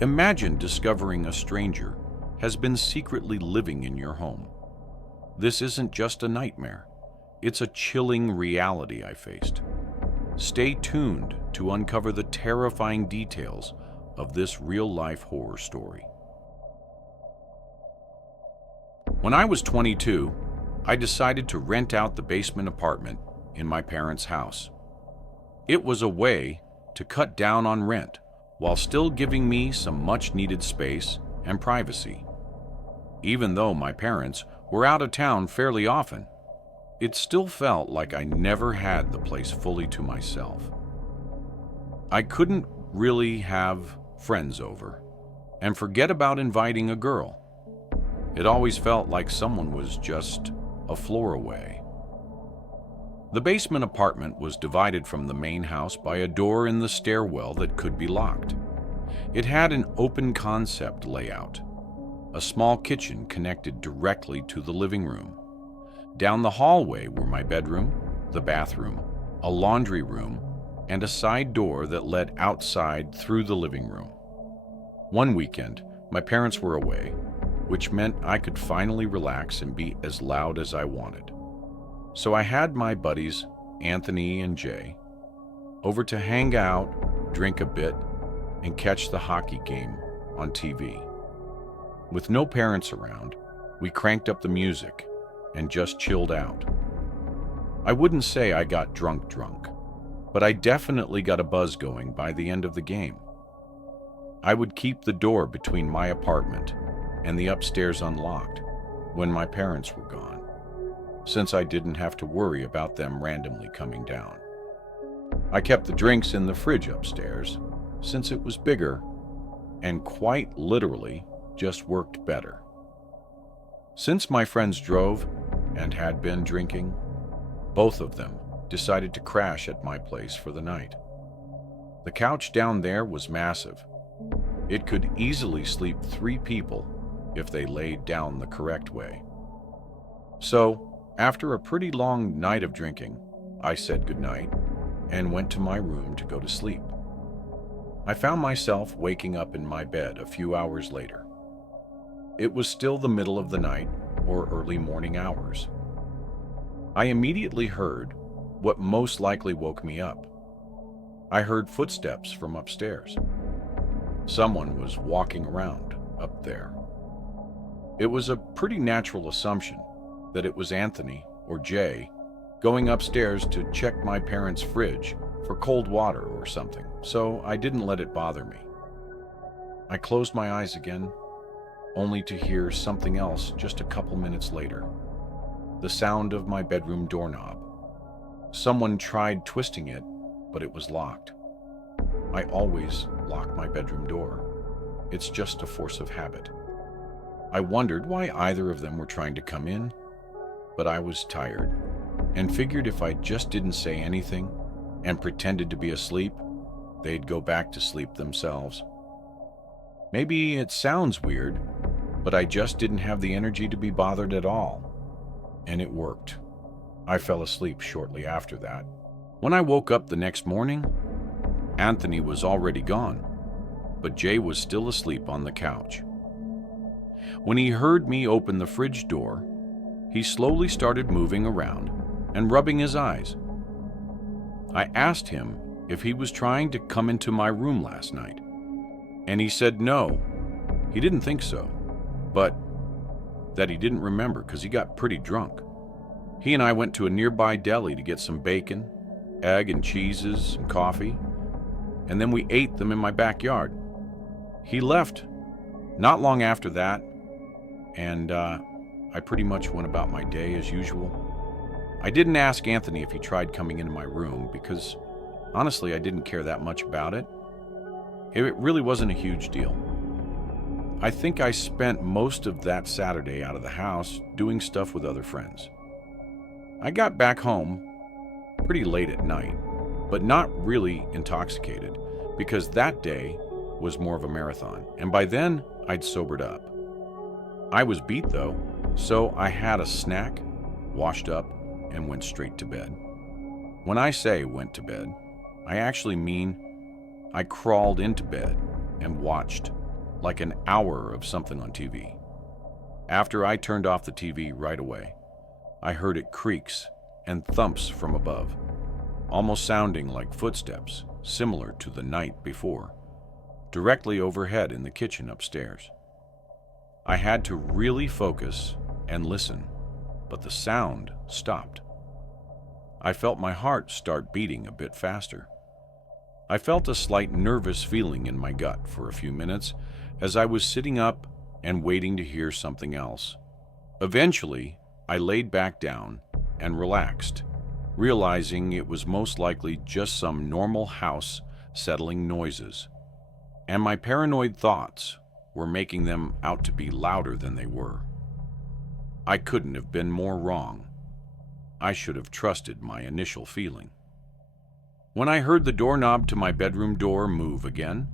Imagine discovering a stranger has been secretly living in your home. This isn't just a nightmare. It's a chilling reality I faced. Stay tuned to uncover the terrifying details of this real-life horror story. When I was 22, I decided to rent out the basement apartment in my parents' house. It was a way to cut down on rent while still giving me some much-needed space and privacy. Even though my parents were out of town fairly often, it still felt like I never had the place fully to myself. I couldn't really have friends over and forget about inviting a girl. It always felt like someone was just a floor away. The basement apartment was divided from the main house by a door in the stairwell that could be locked. It had an open concept layout. A small kitchen connected directly to the living room. Down the hallway were my bedroom, the bathroom, a laundry room, and a side door that led outside through the living room. One weekend, my parents were away, which meant I could finally relax and be as loud as I wanted. So I had my buddies, Anthony and Jay, over to hang out, drink a bit, and catch the hockey game on TV. With no parents around, we cranked up the music and just chilled out. I wouldn't say I got drunk, but I definitely got a buzz going by the end of the game. I would keep the door between my apartment and the upstairs unlocked when my parents were gone, since I didn't have to worry about them randomly coming down. I kept the drinks in the fridge upstairs, since it was bigger and quite literally just worked better. Since my friends drove and had been drinking, both of them decided to crash at my place for the night. The couch down there was massive. It could easily sleep 3 people if they laid down the correct way. So, after a pretty long night of drinking, I said goodnight and went to my room to go to sleep. I found myself waking up in my bed a few hours later. It was still the middle of the night or early morning hours. I immediately heard what most likely woke me up. I heard footsteps from upstairs. Someone was walking around up there. It was a pretty natural assumption that it was Anthony or Jay going upstairs to check my parents' fridge for cold water or something, so I didn't let it bother me. I closed my eyes again, only to hear something else just a couple minutes later. The sound of my bedroom doorknob. Someone tried twisting it, but it was locked. I always lock my bedroom door. It's just a force of habit. I wondered why either of them were trying to come in, but I was tired and figured if I just didn't say anything and pretended to be asleep, they'd go back to sleep themselves. Maybe it sounds weird, but I just didn't have the energy to be bothered at all. And it worked. I fell asleep shortly after that. When I woke up the next morning, Anthony was already gone, but Jay was still asleep on the couch. When he heard me open the fridge door, he slowly started moving around and rubbing his eyes. I asked him if he was trying to come into my room last night, and he said no, he didn't think so, but that he didn't remember because he got pretty drunk. He and I went to a nearby deli to get some bacon, egg and cheeses and coffee, and then we ate them in my backyard. He left not long after that, and I pretty much went about my day as usual. I didn't ask Anthony if he tried coming into my room because, honestly, I didn't care that much about it. It really wasn't a huge deal. I think I spent most of that Saturday out of the house doing stuff with other friends. I got back home pretty late at night, but not really intoxicated because that day was more of a marathon, and by then I'd sobered up. I was beat though, so I had a snack, washed up, and went straight to bed. When I say went to bed, I actually mean I crawled into bed and watched like an hour of something on TV. After I turned off the TV right away, I heard it creaks and thumps from above, almost sounding like footsteps similar to the night before, directly overhead in the kitchen upstairs. I had to really focus and listen, but the sound stopped. I felt my heart start beating a bit faster. I felt a slight nervous feeling in my gut for a few minutes as I was sitting up and waiting to hear something else. Eventually, I laid back down and relaxed, realizing it was most likely just some normal house settling noises, and my paranoid thoughts were making them out to be louder than they were. I couldn't have been more wrong. I should have trusted my initial feeling. When I heard the doorknob to my bedroom door move again,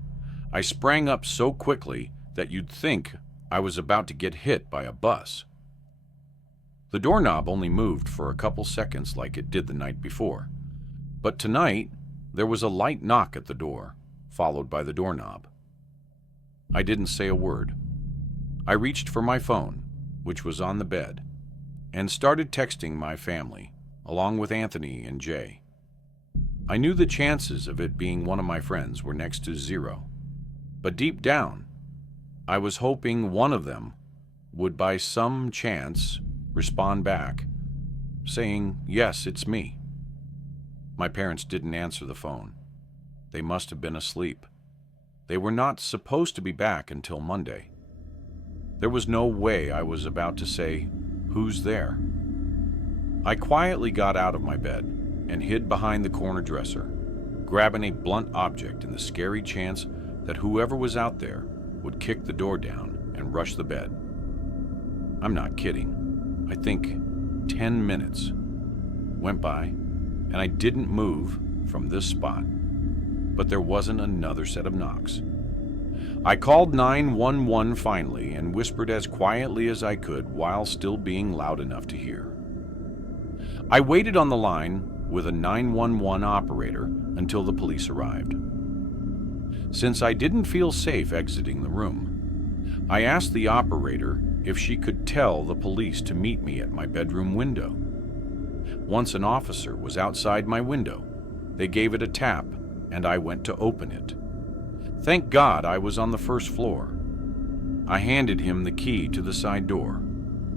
I sprang up so quickly that you'd think I was about to get hit by a bus. The doorknob only moved for a couple seconds like it did the night before, but tonight there was a light knock at the door, followed by the doorknob. I didn't say a word. I reached for my phone, which was on the bed, and started texting my family, along with Anthony and Jay. I knew the chances of it being one of my friends were next to zero, but deep down, I was hoping one of them would by some chance respond back, saying, "Yes, it's me." My parents didn't answer the phone. They must have been asleep. They were not supposed to be back until Monday. There was no way I was about to say, "Who's there?" I quietly got out of my bed and hid behind the corner dresser, grabbing a blunt object in the scary chance that whoever was out there would kick the door down and rush the bed. I'm not kidding. I think 10 minutes went by and I didn't move from this spot, but there wasn't another set of knocks. I called 911 finally and whispered as quietly as I could while still being loud enough to hear. I waited on the line with a 911 operator until the police arrived. Since I didn't feel safe exiting the room, I asked the operator if she could tell the police to meet me at my bedroom window. Once an officer was outside my window, they gave it a tap and I went to open it. Thank God I was on the first floor. I handed him the key to the side door,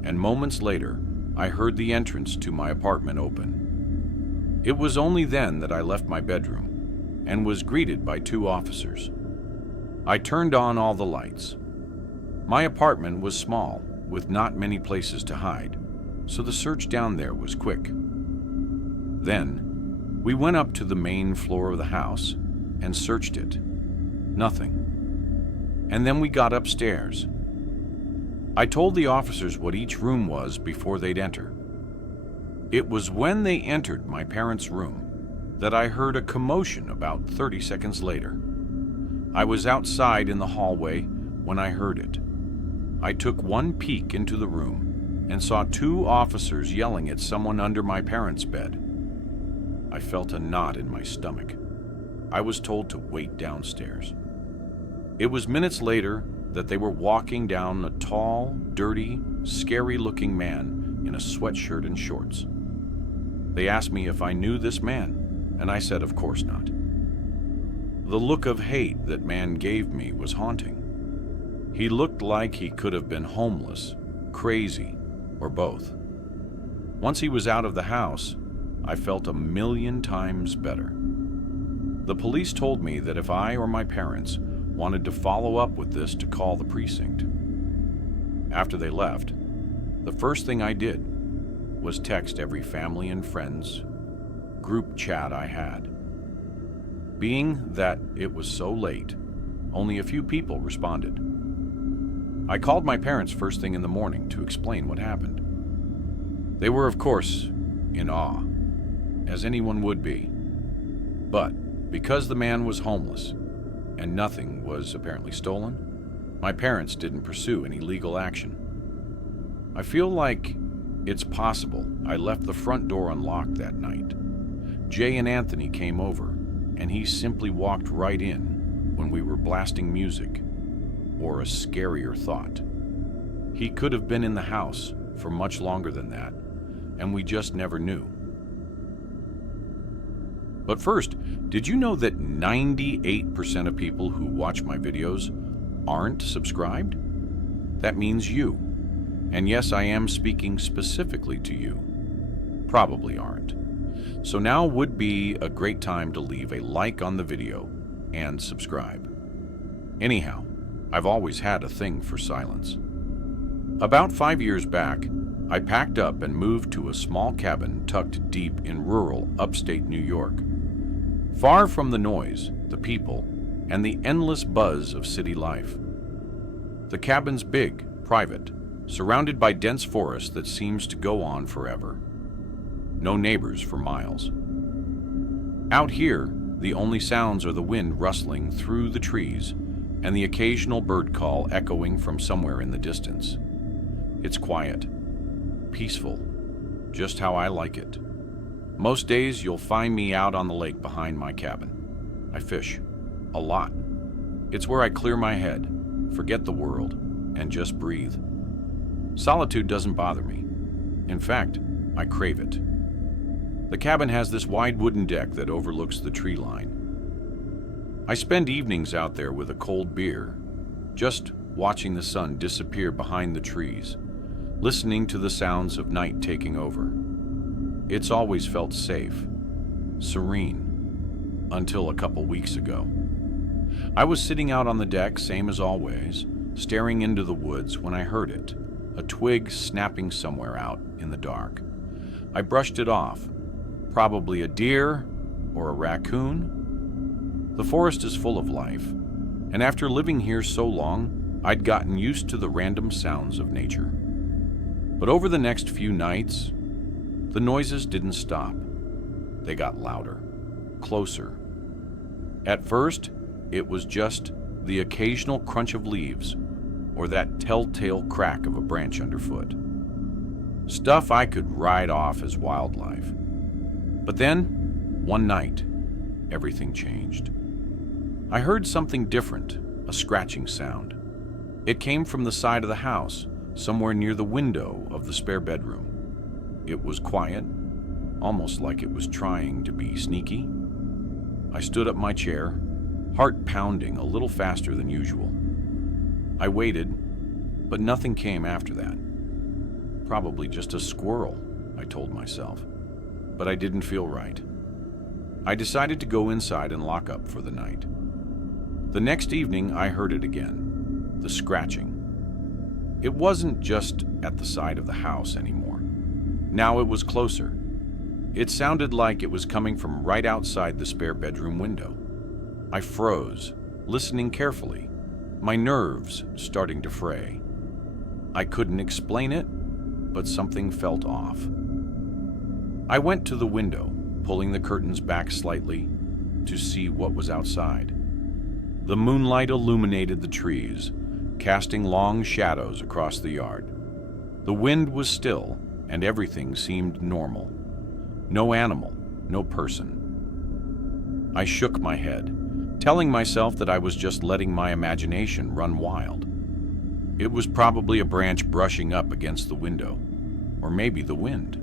and moments later, I heard the entrance to my apartment open. It was only then that I left my bedroom and was greeted by 2 officers. I turned on all the lights. My apartment was small, with not many places to hide, so the search down there was quick. Then, we went up to the main floor of the house and searched it. Nothing. And then we got upstairs. I told the officers what each room was before they'd enter. It was when they entered my parents' room that I heard a commotion about 30 seconds later. I was outside in the hallway when I heard it. I took one peek into the room and saw 2 officers yelling at someone under my parents' bed. I felt a knot in my stomach. I was told to wait downstairs. It was minutes later that they were walking down a tall, dirty, scary-looking man in a sweatshirt and shorts. They asked me if I knew this man, and I said of course not. The look of hate that man gave me was haunting. He looked like he could have been homeless, crazy, or both. Once he was out of the house, I felt a million times better. The police told me that if I or my parents wanted to follow up with this to call the precinct. After they left, the first thing I did was text every family and friends group chat I had. Being that it was so late, only a few people responded. I called my parents first thing in the morning to explain what happened. They were, of course, in awe, as anyone would be. But because the man was homeless and nothing was apparently stolen, my parents didn't pursue any legal action. I feel like it's possible I left the front door unlocked that night. Jay and Anthony came over, and he simply walked right in when we were blasting music. or a scarier thought. He could have been in the house for much longer than that, and we just never knew. But first, did you know that 98% of people who watch my videos aren't subscribed? That means you. And yes, I am speaking specifically to you. Probably aren't. So now would be a great time to leave a like on the video and subscribe. Anyhow, I've always had a thing for silence. About 5 years back, I packed up and moved to a small cabin tucked deep in rural upstate New York. Far from the noise, the people, and the endless buzz of city life. The cabin's big, private, surrounded by dense forest that seems to go on forever. No neighbors for miles. Out here, the only sounds are the wind rustling through the trees and the occasional bird call echoing from somewhere in the distance. It's quiet, peaceful, just how I like it. Most days you'll find me out on the lake behind my cabin. I fish, a lot. It's where I clear my head, forget the world, and just breathe. Solitude doesn't bother me. In fact, I crave it. The cabin has this wide wooden deck that overlooks the tree line. I spend evenings out there with a cold beer, just watching the sun disappear behind the trees, listening to the sounds of night taking over. It's always felt safe, serene, until a couple weeks ago. I was sitting out on the deck, same as always, staring into the woods when I heard it, a twig snapping somewhere out in the dark. I brushed it off, probably a deer or a raccoon. The forest is full of life, and after living here so long, I'd gotten used to the random sounds of nature. But over the next few nights, the noises didn't stop. They got louder, closer. At first, it was just the occasional crunch of leaves or that telltale crack of a branch underfoot. Stuff I could write off as wildlife. But then, one night, everything changed. I heard something different, a scratching sound. It came from the side of the house, somewhere near the window of the spare bedroom. It was quiet, almost like it was trying to be sneaky. I stood up my chair, heart pounding a little faster than usual. I waited, but nothing came after that. Probably just a squirrel, I told myself, but I didn't feel right. I decided to go inside and lock up for the night. The next evening, I heard it again, the scratching. It wasn't just at the side of the house anymore. Now it was closer. It sounded like it was coming from right outside the spare bedroom window. I froze, listening carefully, my nerves starting to fray. I couldn't explain it, but something felt off. I went to the window, pulling the curtains back slightly to see what was outside. The moonlight illuminated the trees, casting long shadows across the yard. The wind was still, and everything seemed normal. No animal, no person. I shook my head, telling myself that I was just letting my imagination run wild. It was probably a branch brushing up against the window, or maybe the wind.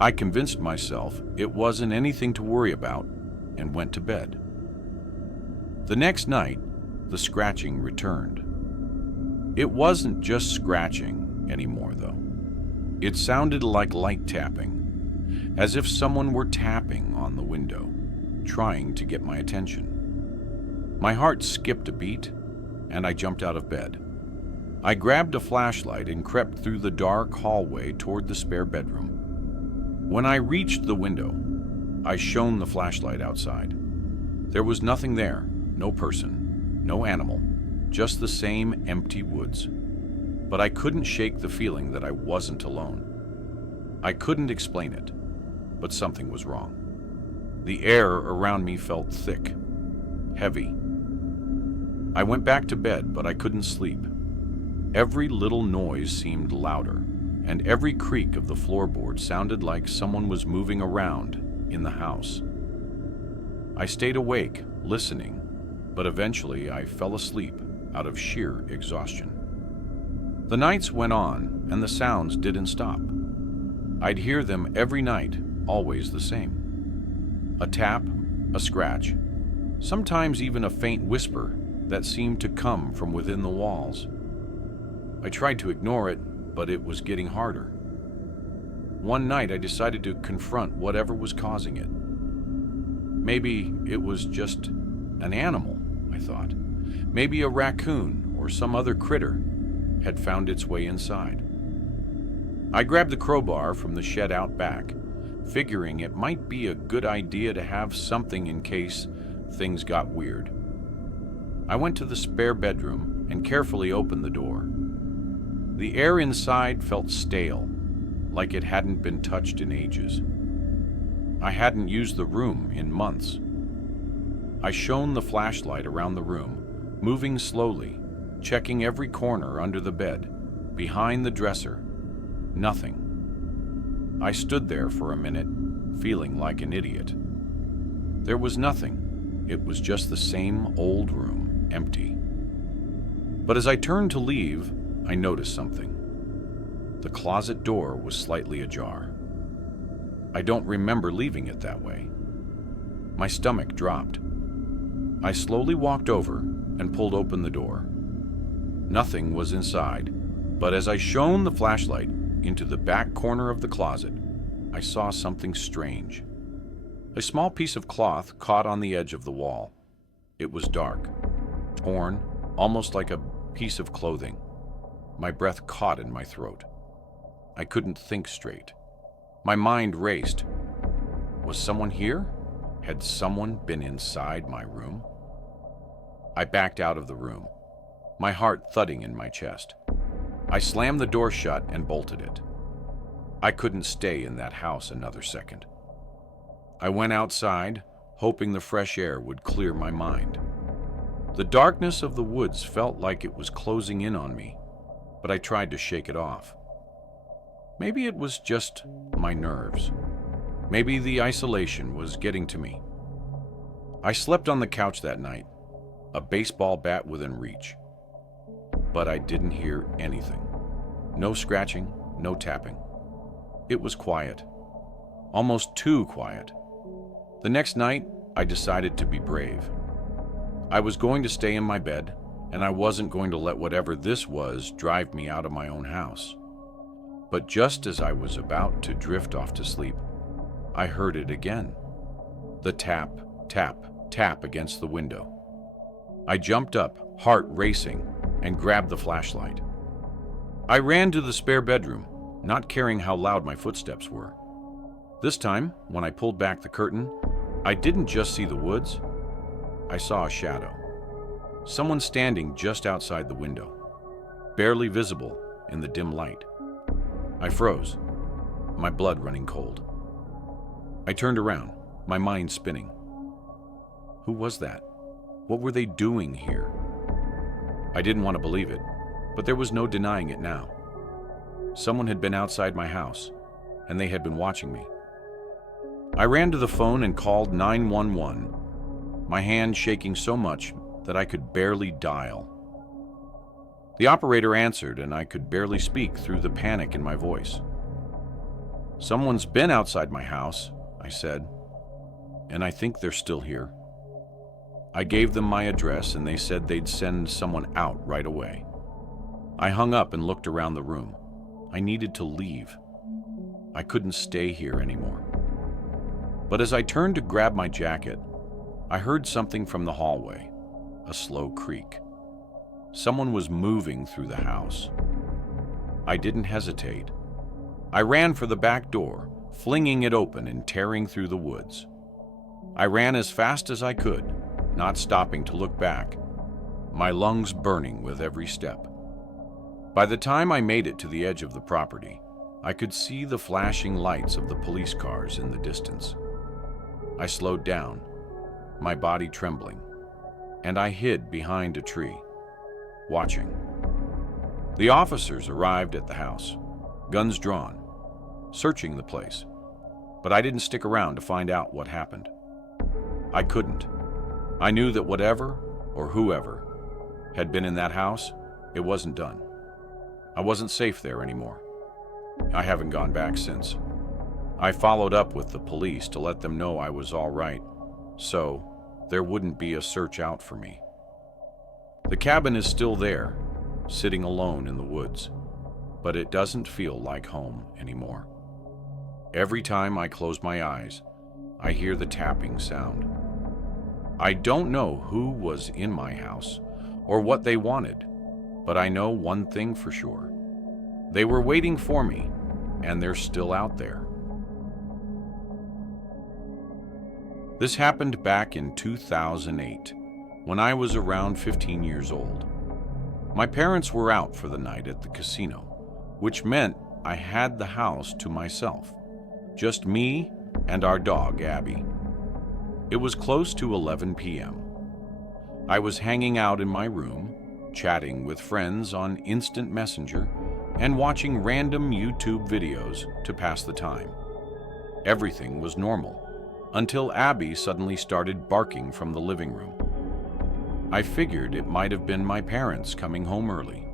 I convinced myself it wasn't anything to worry about and went to bed. The next night, the scratching returned. It wasn't just scratching anymore, though. It sounded like light tapping, as if someone were tapping on the window, trying to get my attention. My heart skipped a beat, and I jumped out of bed. I grabbed a flashlight and crept through the dark hallway toward the spare bedroom. When I reached the window, I shone the flashlight outside. There was nothing there, no person, no animal, just the same empty woods. But I couldn't shake the feeling that I wasn't alone. I couldn't explain it, but something was wrong. The air around me felt thick, heavy. I went back to bed, but I couldn't sleep. Every little noise seemed louder, and every creak of the floorboard sounded like someone was moving around in the house. I stayed awake, listening, but eventually I fell asleep out of sheer exhaustion. The nights went on, and the sounds didn't stop. I'd hear them every night, always the same. A tap, a scratch, sometimes even a faint whisper that seemed to come from within the walls. I tried to ignore it, but it was getting harder. One night I decided to confront whatever was causing it. Maybe it was just an animal, I thought. Maybe a raccoon or some other critter had found its way inside. I grabbed the crowbar from the shed out back, figuring it might be a good idea to have something in case things got weird. I went to the spare bedroom and carefully opened the door. The air inside felt stale, like it hadn't been touched in ages. I hadn't used the room in months. I shone the flashlight around the room, moving slowly, checking every corner under the bed, behind the dresser. Nothing. I stood there for a minute, feeling like an idiot. There was nothing. It was just the same old room, empty. But as I turned to leave, I noticed something. The closet door was slightly ajar. I don't remember leaving it that way. My stomach dropped. I slowly walked over and pulled open the door. Nothing was inside, but as I shone the flashlight into the back corner of the closet, I saw something strange. A small piece of cloth caught on the edge of the wall. It was dark, torn, almost like a piece of clothing. My breath caught in my throat. I couldn't think straight. My mind raced. Was someone here? Had someone been inside my room? I backed out of the room, my heart thudding in my chest. I slammed the door shut and bolted it. I couldn't stay in that house another second. I went outside, hoping the fresh air would clear my mind. The darkness of the woods felt like it was closing in on me, but I tried to shake it off. Maybe it was just my nerves. Maybe the isolation was getting to me. I slept on the couch that night, a baseball bat within reach. But I didn't hear anything. No scratching, no tapping. It was quiet. Almost too quiet. The next night, I decided to be brave. I was going to stay in my bed, and I wasn't going to let whatever this was drive me out of my own house. But just as I was about to drift off to sleep, I heard it again. The tap, tap, tap against the window. I jumped up, heart racing, and grabbed the flashlight. I ran to the spare bedroom, not caring how loud my footsteps were. This time, when I pulled back the curtain, I didn't just see the woods. I saw a shadow. Someone standing just outside the window, barely visible in the dim light. I froze, my blood running cold. I turned around, my mind spinning. Who was that? What were they doing here? I didn't want to believe it, but there was no denying it now. Someone had been outside my house, and they had been watching me. I ran to the phone and called 911, my hand shaking so much that I could barely dial. The operator answered, and I could barely speak through the panic in my voice. "Someone's been outside my house," I said, "and I think they're still here." I gave them my address, and they said they'd send someone out right away. I hung up and looked around the room. I needed to leave. I couldn't stay here anymore. But as I turned to grab my jacket, I heard something from the hallway, a slow creak. Someone was moving through the house. I didn't hesitate. I ran for the back door, flinging it open and tearing through the woods. I ran as fast as I could, not stopping to look back, my lungs burning with every step. By the time I made it to the edge of the property, I could see the flashing lights of the police cars in the distance. I slowed down, my body trembling, and I hid behind a tree, watching. The officers arrived at the house, guns drawn, searching the place, but I didn't stick around to find out what happened. I couldn't. I knew that whatever or whoever had been in that house, it wasn't done. I wasn't safe there anymore. I haven't gone back since. I followed up with the police to let them know I was all right, so there wouldn't be a search out for me. The cabin is still there, sitting alone in the woods, but it doesn't feel like home anymore. Every time I close my eyes, I hear the tapping sound. I don't know who was in my house or what they wanted, but I know one thing for sure. They were waiting for me, and they're still out there. This happened back in 2008, when I was around 15 years old. My parents were out for the night at the casino, which meant I had the house to myself, just me and our dog, Abby. It was close to 11 p.m. I was hanging out in my room, chatting with friends on Instant Messenger, and watching random YouTube videos to pass the time. Everything was normal, until Abby suddenly started barking from the living room. I figured it might have been my parents coming home early,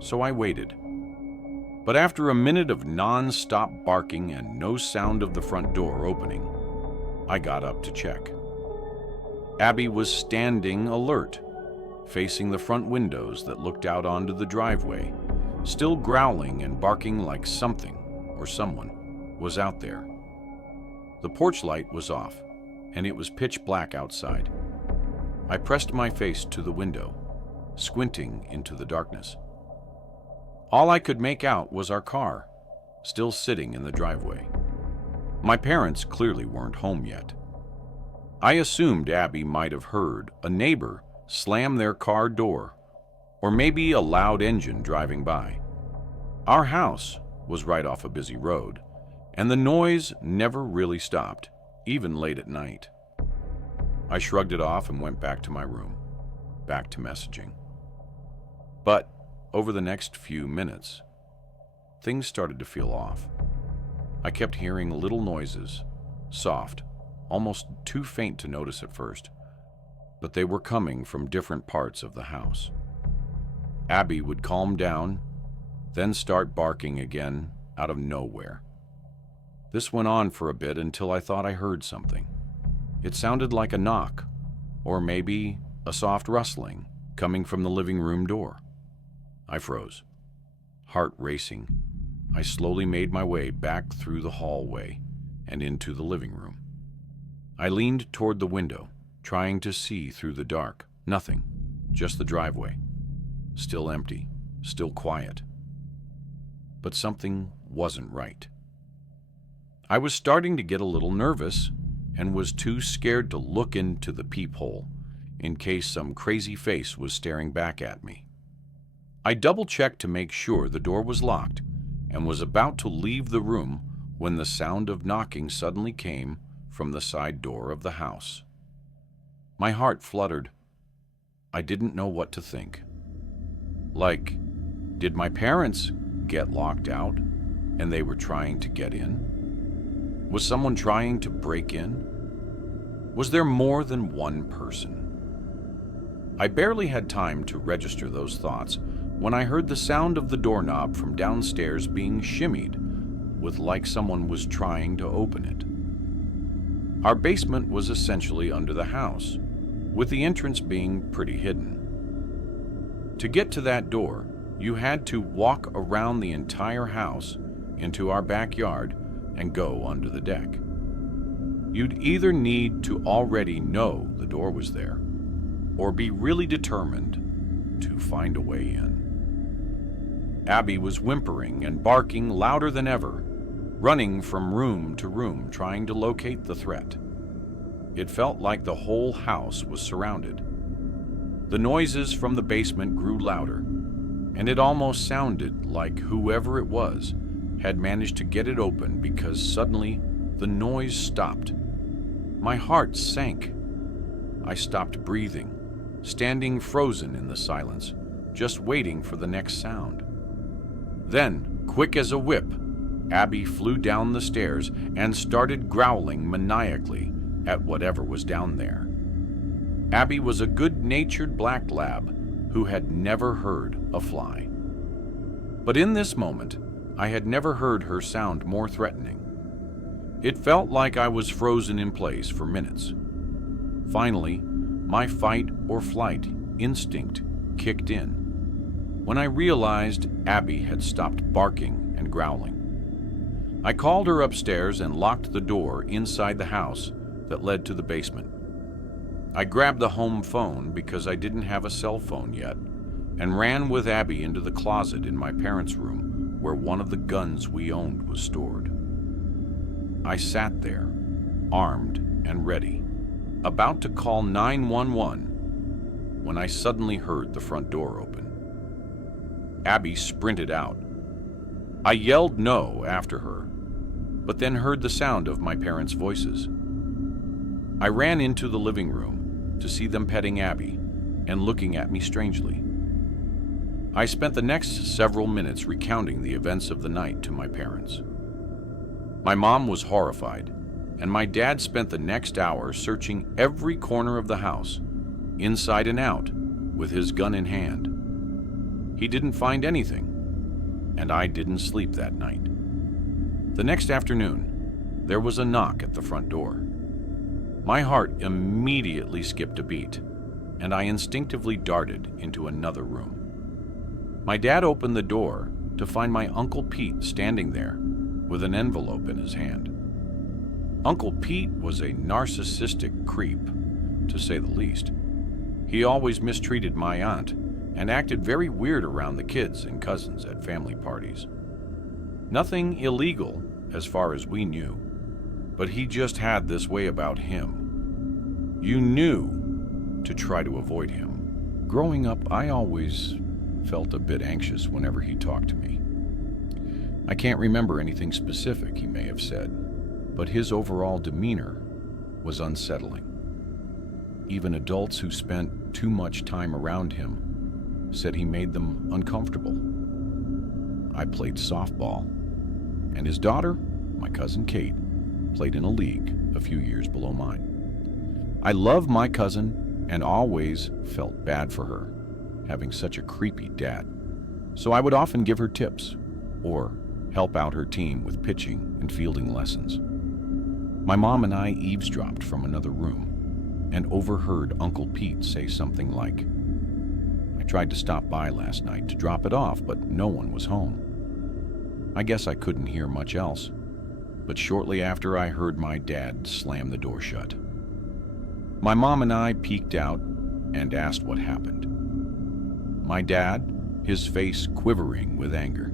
so I waited. But after a minute of non-stop barking and no sound of the front door opening, I got up to check. Abby was standing alert, facing the front windows that looked out onto the driveway, still growling and barking like something or someone was out there. The porch light was off, and it was pitch black outside. I pressed my face to the window, squinting into the darkness. All I could make out was our car, still sitting in the driveway. My parents clearly weren't home yet. I assumed Abby might have heard a neighbor slam their car door, or maybe a loud engine driving by. Our house was right off a busy road, and the noise never really stopped, even late at night. I shrugged it off and went back to my room, back to messaging. But over the next few minutes, things started to feel off. I kept hearing little noises, soft, almost too faint to notice at first, but they were coming from different parts of the house. Abby would calm down, then start barking again out of nowhere. This went on for a bit until I thought I heard something. It sounded like a knock, or maybe a soft rustling coming from the living room door. I froze, heart racing. I slowly made my way back through the hallway and into the living room. I leaned toward the window, trying to see through the dark. Nothing, just the driveway. Still empty, still quiet. But something wasn't right. I was starting to get a little nervous and was too scared to look into the peephole in case some crazy face was staring back at me. I double-checked to make sure the door was locked and was about to leave the room when the sound of knocking suddenly came from the side door of the house. My heart fluttered. I didn't know what to think. Like, did my parents get locked out and they were trying to get in? Was someone trying to break in? Was there more than one person? I barely had time to register those thoughts when I heard the sound of the doorknob from downstairs being shimmied, with like someone was trying to open it. Our basement was essentially under the house, with the entrance being pretty hidden. To get to that door, you had to walk around the entire house into our backyard and go under the deck. You'd either need to already know the door was there, or be really determined to find a way in. Abby was whimpering and barking louder than ever, running from room to room trying to locate the threat. It felt like the whole house was surrounded. The noises from the basement grew louder, and it almost sounded like whoever it was had managed to get it open because suddenly the noise stopped. My heart sank. I stopped breathing, standing frozen in the silence, just waiting for the next sound. Then, quick as a whip, Abby flew down the stairs and started growling maniacally at whatever was down there. Abby was a good-natured black lab who had never heard a fly. But in this moment, I had never heard her sound more threatening. It felt like I was frozen in place for minutes. Finally, my fight or flight instinct kicked in when I realized Abby had stopped barking and growling. I called her upstairs and locked the door inside the house that led to the basement. I grabbed the home phone because I didn't have a cell phone yet and ran with Abby into the closet in my parents' room where one of the guns we owned was stored. I sat there, armed and ready, about to call 911 when I suddenly heard the front door open. Abby sprinted out. I yelled no after her, but then heard the sound of my parents' voices. I ran into the living room to see them petting Abby and looking at me strangely. I spent the next several minutes recounting the events of the night to my parents. My mom was horrified, and my dad spent the next hour searching every corner of the house, inside and out, with his gun in hand. He didn't find anything, and I didn't sleep that night. The next afternoon, there was a knock at the front door. My heart immediately skipped a beat, and I instinctively darted into another room. My dad opened the door to find my Uncle Pete standing there with an envelope in his hand. Uncle Pete was a narcissistic creep, to say the least. He always mistreated my aunt and acted very weird around the kids and cousins at family parties. Nothing illegal, as far as we knew, but he just had this way about him. You knew to try to avoid him. Growing up, I always felt a bit anxious whenever he talked to me. I can't remember anything specific he may have said, but his overall demeanor was unsettling. Even adults who spent too much time around him said he made them uncomfortable. I played softball, and his daughter, my cousin Kate, played in a league a few years below mine. I loved my cousin and always felt bad for her, having such a creepy dad. So I would often give her tips or help out her team with pitching and fielding lessons. My mom and I eavesdropped from another room and overheard Uncle Pete say something like, "I tried to stop by last night to drop it off, but no one was home." I guess I couldn't hear much else, but shortly after I heard my dad slam the door shut. My mom and I peeked out and asked what happened. My dad, his face quivering with anger,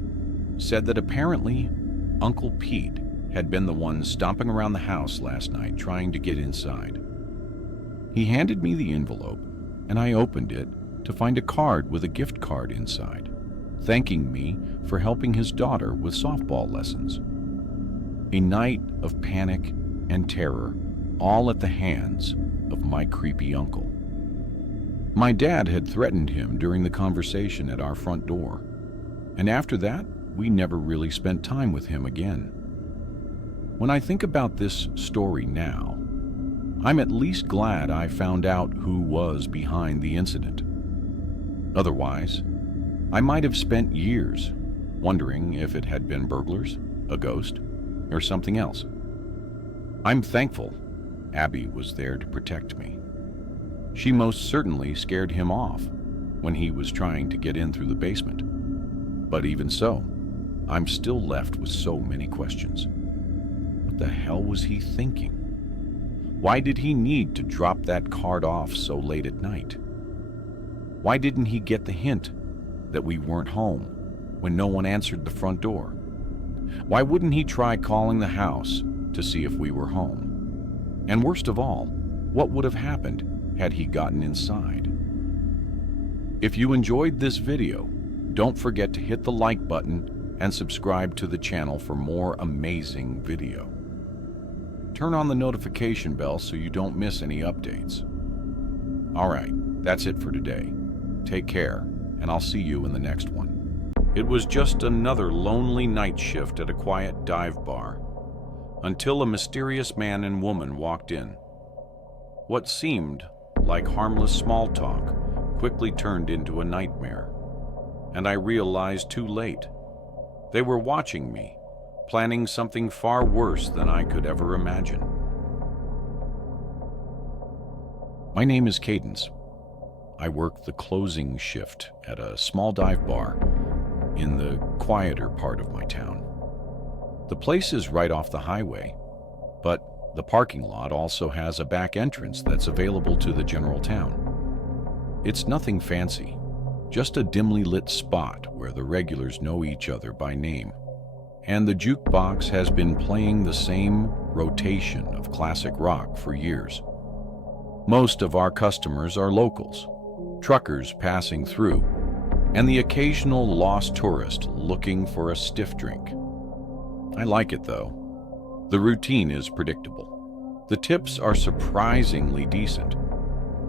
said that apparently Uncle Pete had been the one stomping around the house last night trying to get inside. He handed me the envelope, and I opened it to find a card with a gift card inside, thanking me for helping his daughter with softball lessons. A night of panic and terror, all at the hands of my creepy uncle. My dad had threatened him during the conversation at our front door, and after that, we never really spent time with him again. When I think about this story now, I'm at least glad I found out who was behind the incident. Otherwise, I might have spent years wondering if it had been burglars, a ghost, or something else. I'm thankful Abby was there to protect me. She most certainly scared him off when he was trying to get in through the basement. But even so, I'm still left with so many questions. What the hell was he thinking? Why did he need to drop that card off so late at night? Why didn't he get the hint that we weren't home when no one answered the front door? Why wouldn't he try calling the house to see if we were home? And worst of all, what would have happened had he gotten inside? If you enjoyed this video, don't forget to hit the like button and subscribe to the channel for more amazing video. Turn on the notification bell so you don't miss any updates. Alright, that's it for today. Take care, and I'll see you in the next one. It was just another lonely night shift at a quiet dive bar, until a mysterious man and woman walked in. What seemed like harmless small talk quickly turned into a nightmare, and I realized too late. They were watching me, planning something far worse than I could ever imagine. My name is Cadence. I work the closing shift at a small dive bar in the quieter part of my town. The place is right off the highway, but the parking lot also has a back entrance that's available to the general town. It's nothing fancy, just a dimly lit spot where the regulars know each other by name, and the jukebox has been playing the same rotation of classic rock for years. Most of our customers are locals, truckers passing through, and the occasional lost tourist looking for a stiff drink. I like it though. The routine is predictable. The tips are surprisingly decent,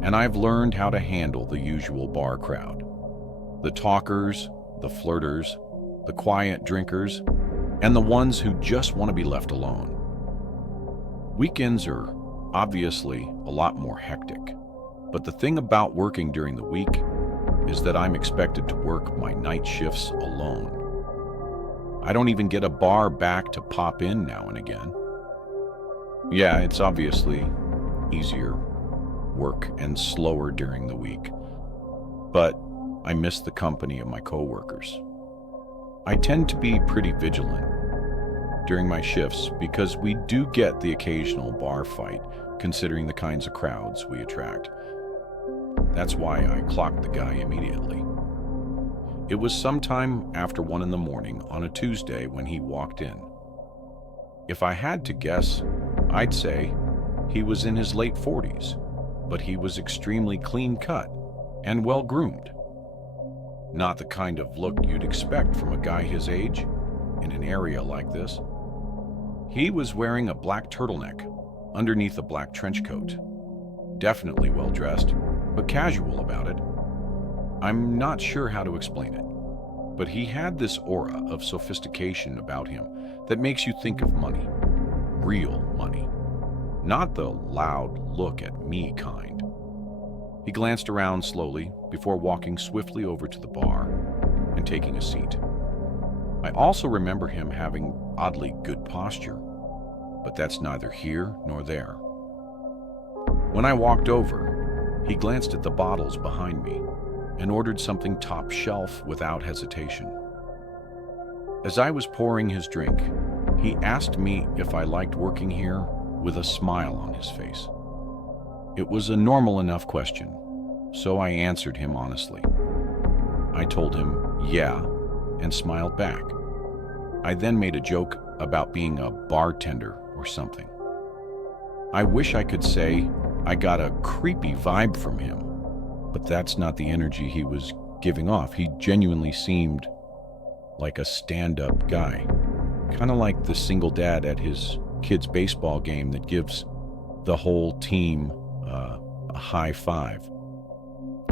and I've learned how to handle the usual bar crowd. The talkers, the flirters, the quiet drinkers, and the ones who just want to be left alone. Weekends are obviously a lot more hectic, but the thing about working during the week is that I'm expected to work my night shifts alone. I don't even get a bar back to pop in now and again. Yeah, it's obviously easier work and slower during the week, but I miss the company of my coworkers. I tend to be pretty vigilant during my shifts because we do get the occasional bar fight, considering the kinds of crowds we attract. That's why I clocked the guy immediately. It was sometime after 1 a.m. on a Tuesday when he walked in. If I had to guess, I'd say he was in his late 40s, but he was extremely clean-cut and well-groomed. Not the kind of look you'd expect from a guy his age in an area like this. He was wearing a black turtleneck underneath a black trench coat. Definitely well-dressed, but casual about it. I'm not sure how to explain it, but he had this aura of sophistication about him that makes you think of money. Real money. Not the loud look at me kind. He glanced around slowly before walking swiftly over to the bar and taking a seat. I also remember him having oddly good posture, but that's neither here nor there. When I walked over, he glanced at the bottles behind me and ordered something top shelf without hesitation. As I was pouring his drink, he asked me if I liked working here with a smile on his face. It was a normal enough question, so I answered him honestly. I told him, yeah, and smiled back. I then made a joke about being a bartender or something. I wish I could say I got a creepy vibe from him, but that's not the energy he was giving off. He genuinely seemed like a stand-up guy, kind of like the single dad at his kid's baseball game that gives the whole team a high five.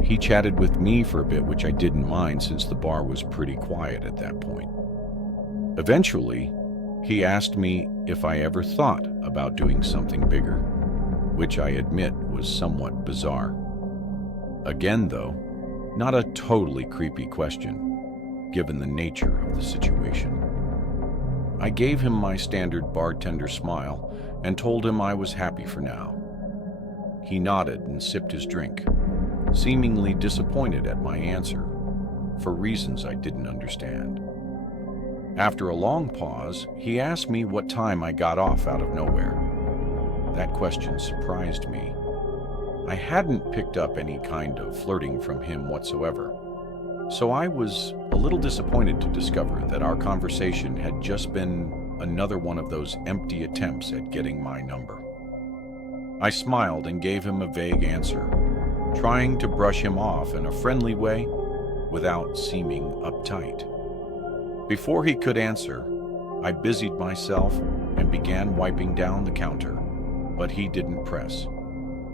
He chatted with me for a bit, which I didn't mind since the bar was pretty quiet at that point. Eventually, he asked me if I ever thought about doing something bigger, which I admit was somewhat bizarre. Again, though, not a totally creepy question, given the nature of the situation. I gave him my standard bartender smile and told him I was happy for now. He nodded and sipped his drink, seemingly disappointed at my answer, for reasons I didn't understand. After a long pause, he asked me what time I got off out of nowhere. That question surprised me. I hadn't picked up any kind of flirting from him whatsoever, so I was a little disappointed to discover that our conversation had just been another one of those empty attempts at getting my number. I smiled and gave him a vague answer, trying to brush him off in a friendly way without seeming uptight. Before he could answer, I busied myself and began wiping down the counter, but he didn't press.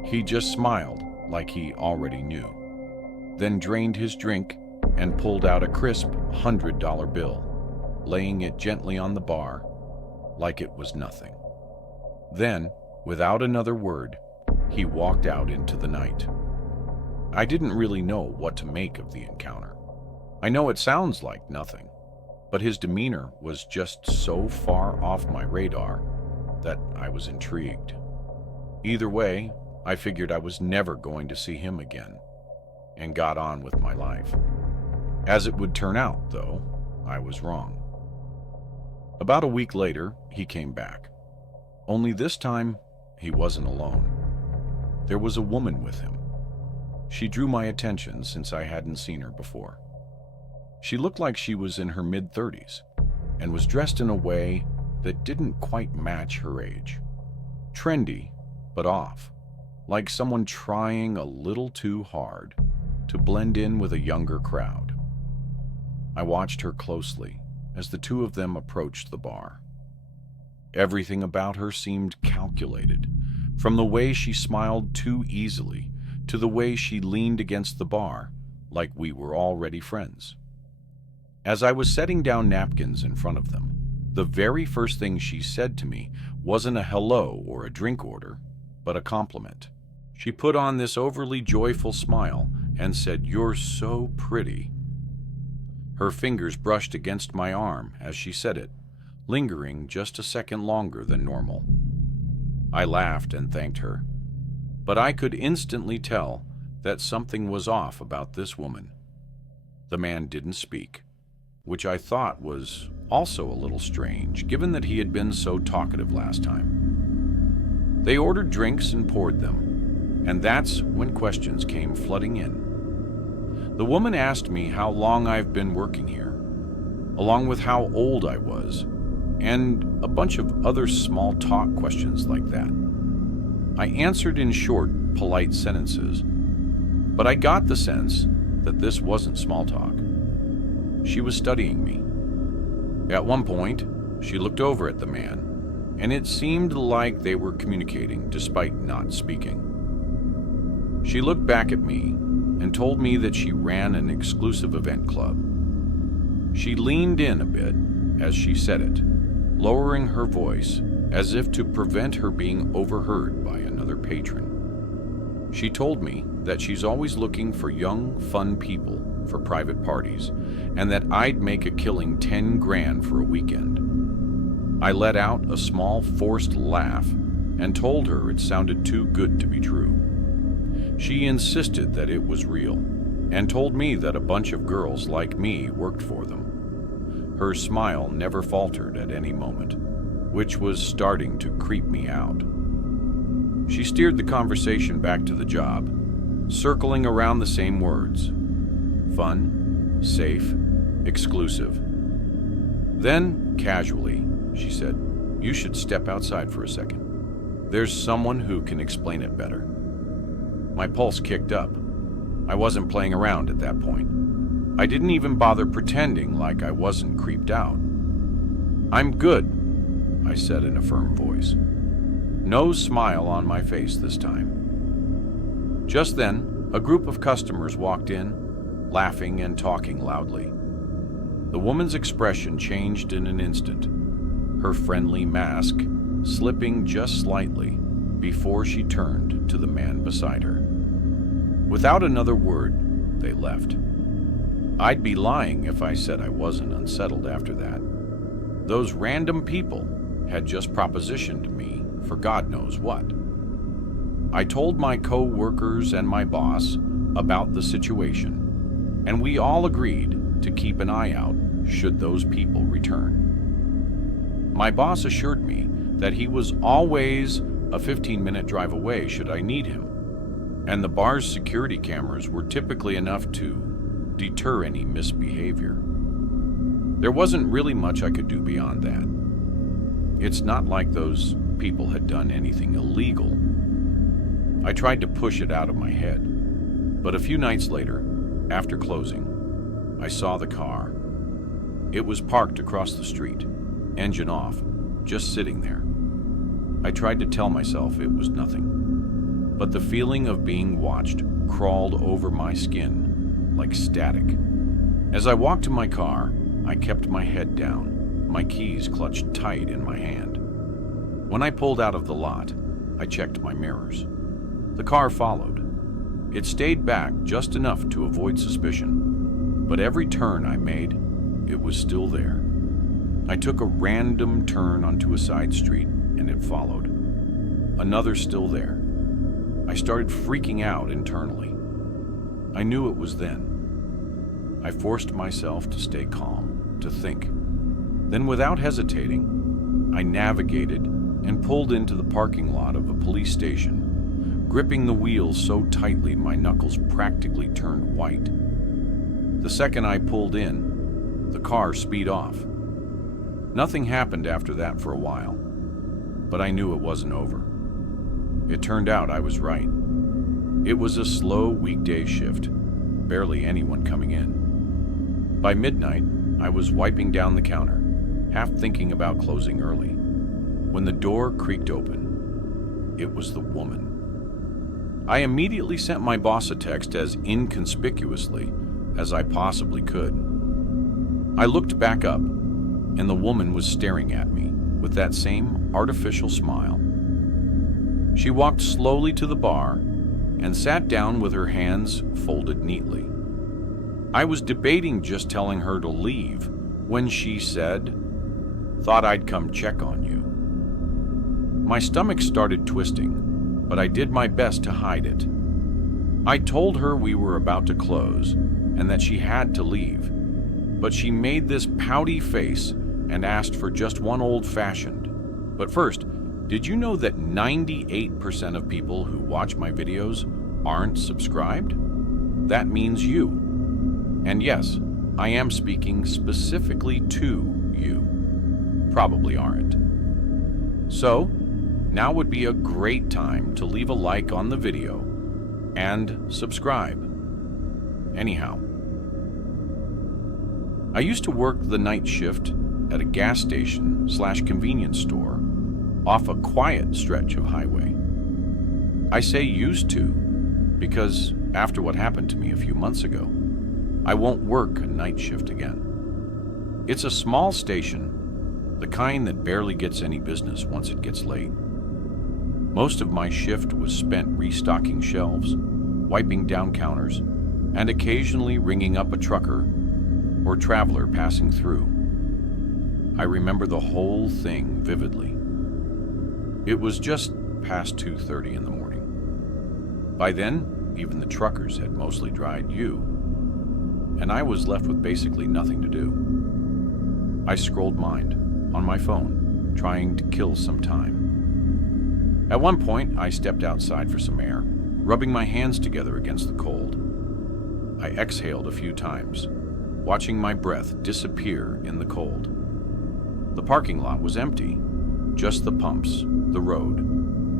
He just smiled like he already knew, then drained his drink and pulled out a crisp $100 bill, laying it gently on the bar like it was nothing. Then, without another word, he walked out into the night. I didn't really know what to make of the encounter. I know it sounds like nothing, but his demeanor was just so far off my radar that I was intrigued. Either way, I figured I was never going to see him again, and got on with my life. As it would turn out, though, I was wrong. About a week later, he came back. Only this time, he wasn't alone. There was a woman with him. She drew my attention since I hadn't seen her before. She looked like she was in her mid-30s and was dressed in a way that didn't quite match her age. Trendy, but off, like someone trying a little too hard to blend in with a younger crowd. I watched her closely as the two of them approached the bar. Everything about her seemed calculated, from the way she smiled too easily to the way she leaned against the bar like we were already friends. As I was setting down napkins in front of them, the very first thing she said to me wasn't a hello or a drink order, but a compliment. She put on this overly joyful smile and said, "You're so pretty." Her fingers brushed against my arm as she said it, lingering just a second longer than normal. I laughed and thanked her, but I could instantly tell that something was off about this woman. The man didn't speak, which I thought was also a little strange, given that he had been so talkative last time. They ordered drinks and poured them, and that's when questions came flooding in. The woman asked me how long I've been working here, along with how old I was, and a bunch of other small talk questions like that. I answered in short, polite sentences, but I got the sense that this wasn't small talk. She was studying me. At one point, she looked over at the man, and it seemed like they were communicating despite not speaking. She looked back at me and told me that she ran an exclusive event club. She leaned in a bit as she said it, lowering her voice as if to prevent her being overheard by another patron. She told me that she's always looking for young, fun people for private parties, and that I'd make a killing 10 grand for a weekend. I let out a small forced laugh and told her it sounded too good to be true. She insisted that it was real and told me that a bunch of girls like me worked for them. Her smile never faltered at any moment, which was starting to creep me out. She steered the conversation back to the job, circling around the same words: fun, safe, exclusive. Then, casually, she said, "You should step outside for a second. There's someone who can explain it better." My pulse kicked up. I wasn't playing around at that point. I didn't even bother pretending like I wasn't creeped out. "I'm good," I said in a firm voice. No smile on my face this time. Just then, a group of customers walked in, laughing and talking loudly. The woman's expression changed in an instant, her friendly mask slipping just slightly before she turned to the man beside her. Without another word, they left. I'd be lying if I said I wasn't unsettled after that. Those random people had just propositioned me for God knows what. I told my co-workers and my boss about the situation, and we all agreed to keep an eye out should those people return. My boss assured me that he was always a 15-minute drive away should I need him, and the bar's security cameras were typically enough to deter any misbehavior. There wasn't really much I could do beyond that. It's not like those people had done anything illegal. I tried to push it out of my head, but a few nights later, after closing, I saw the car. It was parked across the street, engine off, just sitting there. I tried to tell myself it was nothing, but the feeling of being watched crawled over my skin like static. As I walked to my car, I kept my head down, my keys clutched tight in my hand. When I pulled out of the lot, I checked my mirrors. The car followed. It stayed back just enough to avoid suspicion, but every turn I made, it was still there. I took a random turn onto a side street, and it followed. Another still there. I started freaking out internally. I knew it was then. I forced myself to stay calm, to think. Then, without hesitating, I navigated and pulled into the parking lot of a police station, gripping the wheels so tightly my knuckles practically turned white. The second I pulled in, the car sped off. Nothing happened after that for a while, but I knew it wasn't over. It turned out I was right. It was a slow weekday shift, barely anyone coming in. By midnight, I was wiping down the counter, half thinking about closing early, when the door creaked open. It was the woman. I immediately sent my boss a text as inconspicuously as I possibly could. I looked back up, and the woman was staring at me with that same artificial smile. She walked slowly to the bar and sat down with her hands folded neatly. I was debating just telling her to leave when she said, "Thought I'd come check on you." My stomach started twisting, but I did my best to hide it. I told her we were about to close and that she had to leave, but she made this pouty face and asked for just one old-fashioned. But first, did you know that 98% of people who watch my videos aren't subscribed? That means you. And yes, I am speaking specifically to you. Probably aren't. So, now would be a great time to leave a like on the video and subscribe. Anyhow, I used to work the night shift at a gas station / convenience store off a quiet stretch of highway. I say used to because after what happened to me a few months ago, I won't work a night shift again. It's a small station, the kind that barely gets any business once it gets late. Most of my shift was spent restocking shelves, wiping down counters, and occasionally ringing up a trucker or traveler passing through. I remember the whole thing vividly. It was just past 2:30 in the morning. By then, even the truckers had mostly dried you, and I was left with basically nothing to do. I scrolled Mind on my phone, trying to kill some time. At one point, I stepped outside for some air, rubbing my hands together against the cold. I exhaled a few times, watching my breath disappear in the cold. The parking lot was empty, just the pumps, the road,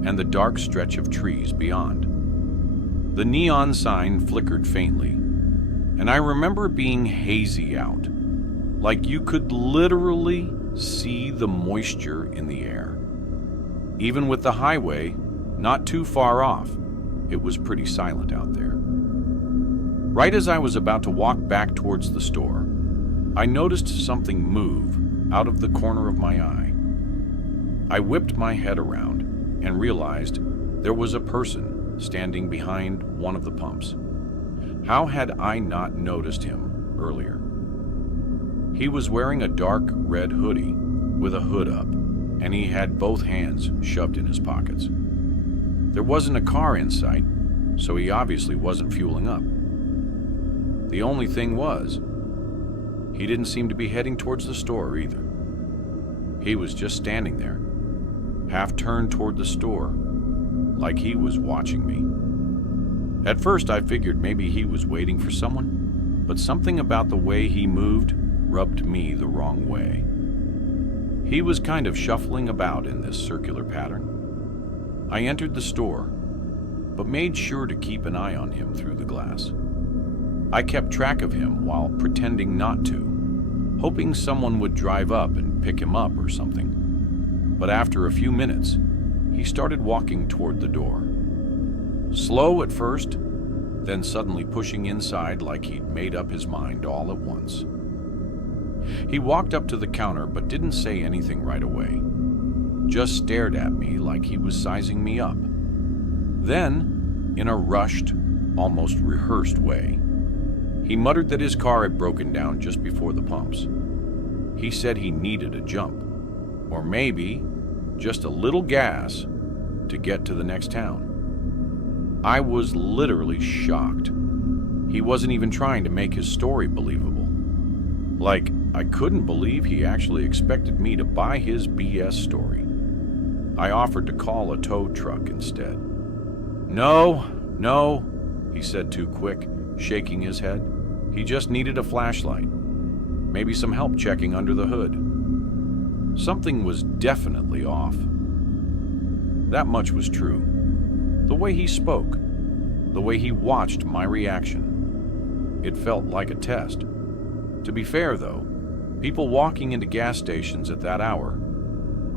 and the dark stretch of trees beyond. The neon sign flickered faintly, and I remember being hazy out, like you could literally see the moisture in the air. Even with the highway not too far off, it was pretty silent out there. Right as I was about to walk back towards the store, I noticed something move out of the corner of my eye. I whipped my head around and realized there was a person standing behind one of the pumps. How had I not noticed him earlier? He was wearing a dark red hoodie with a hood up, and he had both hands shoved in his pockets. There wasn't a car in sight, so he obviously wasn't fueling up. The only thing was, he didn't seem to be heading towards the store either. He was just standing there, half turned toward the store, like he was watching me. At first I figured maybe he was waiting for someone, but something about the way he moved rubbed me the wrong way. He was kind of shuffling about in this circular pattern. I entered the store, but made sure to keep an eye on him through the glass. I kept track of him while pretending not to, hoping someone would drive up and pick him up or something. But after a few minutes, he started walking toward the door. Slow at first, then suddenly pushing inside like he'd made up his mind all at once. He walked up to the counter but didn't say anything right away, just stared at me like he was sizing me up. Then, in a rushed, almost rehearsed way. He muttered that his car had broken down just before the pumps. He said he needed a jump, or maybe just a little gas to get to the next town. I was literally shocked. He wasn't even trying to make his story believable. Like, I couldn't believe he actually expected me to buy his BS story. I offered to call a tow truck instead. No, he said too quick, shaking his head. He just needed a flashlight. Maybe some help checking under the hood. Something was definitely off. That much was true. The way he spoke, the way he watched my reaction. It felt like a test. To be fair, though, people walking into gas stations at that hour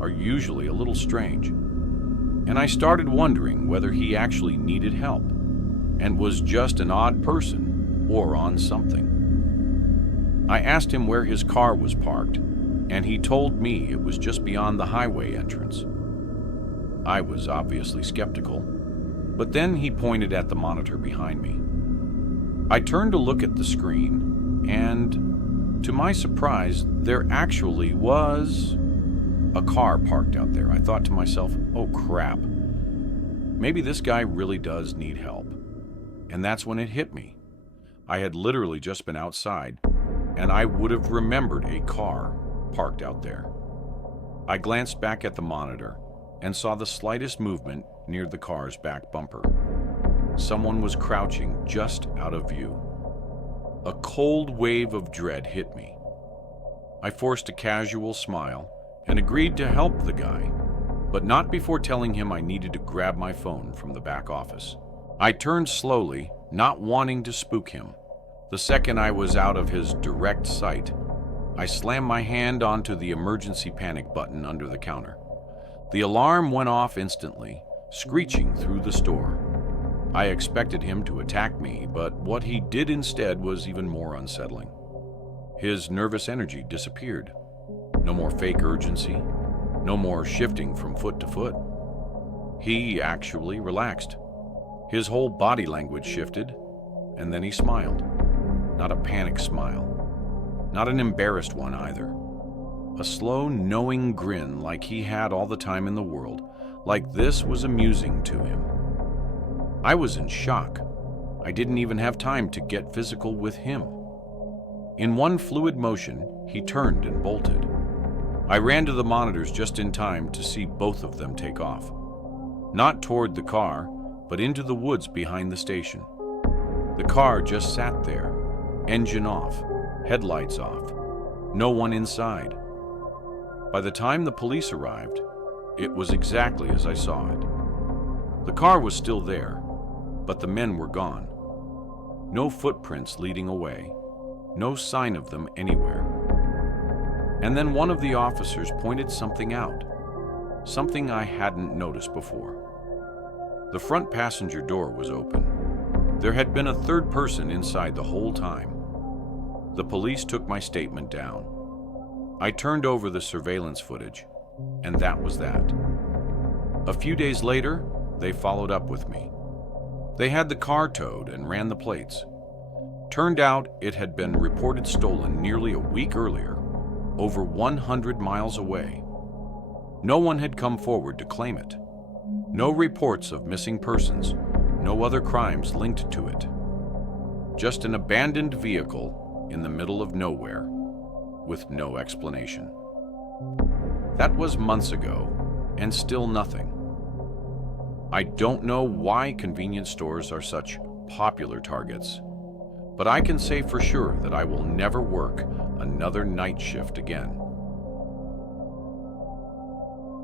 are usually a little strange. And I started wondering whether he actually needed help and was just an odd person or on something. I asked him where his car was parked, and he told me it was just beyond the highway entrance. I was obviously skeptical, but then he pointed at the monitor behind me. I turned to look at the screen, and to my surprise, there actually was a car parked out there. I thought to myself, oh crap, maybe this guy really does need help. And that's when it hit me. I had literally just been outside, and I would have remembered a car parked out there. I glanced back at the monitor and saw the slightest movement near the car's back bumper. Someone was crouching just out of view. A cold wave of dread hit me. I forced a casual smile and agreed to help the guy, but not before telling him I needed to grab my phone from the back office. I turned slowly, not wanting to spook him. The second I was out of his direct sight, I slammed my hand onto the emergency panic button under the counter. The alarm went off instantly, screeching through the store. I expected him to attack me, but what he did instead was even more unsettling. His nervous energy disappeared. No more fake urgency, no more shifting from foot to foot. He actually relaxed. His whole body language shifted, and then he smiled. Not a panic smile, not an embarrassed one either. A slow, knowing grin like he had all the time in the world, like this was amusing to him. I was in shock. I didn't even have time to get physical with him. In one fluid motion, he turned and bolted. I ran to the monitors just in time to see both of them take off. Not toward the car, but into the woods behind the station. The car just sat there, engine off, headlights off, no one inside. By the time the police arrived, it was exactly as I saw it. The car was still there, but the men were gone. No footprints leading away, no sign of them anywhere. And then one of the officers pointed something out, something I hadn't noticed before. The front passenger door was open. There had been a third person inside the whole time. The police took my statement down. I turned over the surveillance footage, and that was that. A few days later, they followed up with me. They had the car towed and ran the plates. Turned out it had been reported stolen nearly a week earlier, over 100 miles away. No one had come forward to claim it. No reports of missing persons, no other crimes linked to it. Just an abandoned vehicle in the middle of nowhere, with no explanation. That was months ago, and still nothing. I don't know why convenience stores are such popular targets, but I can say for sure that I will never work another night shift again.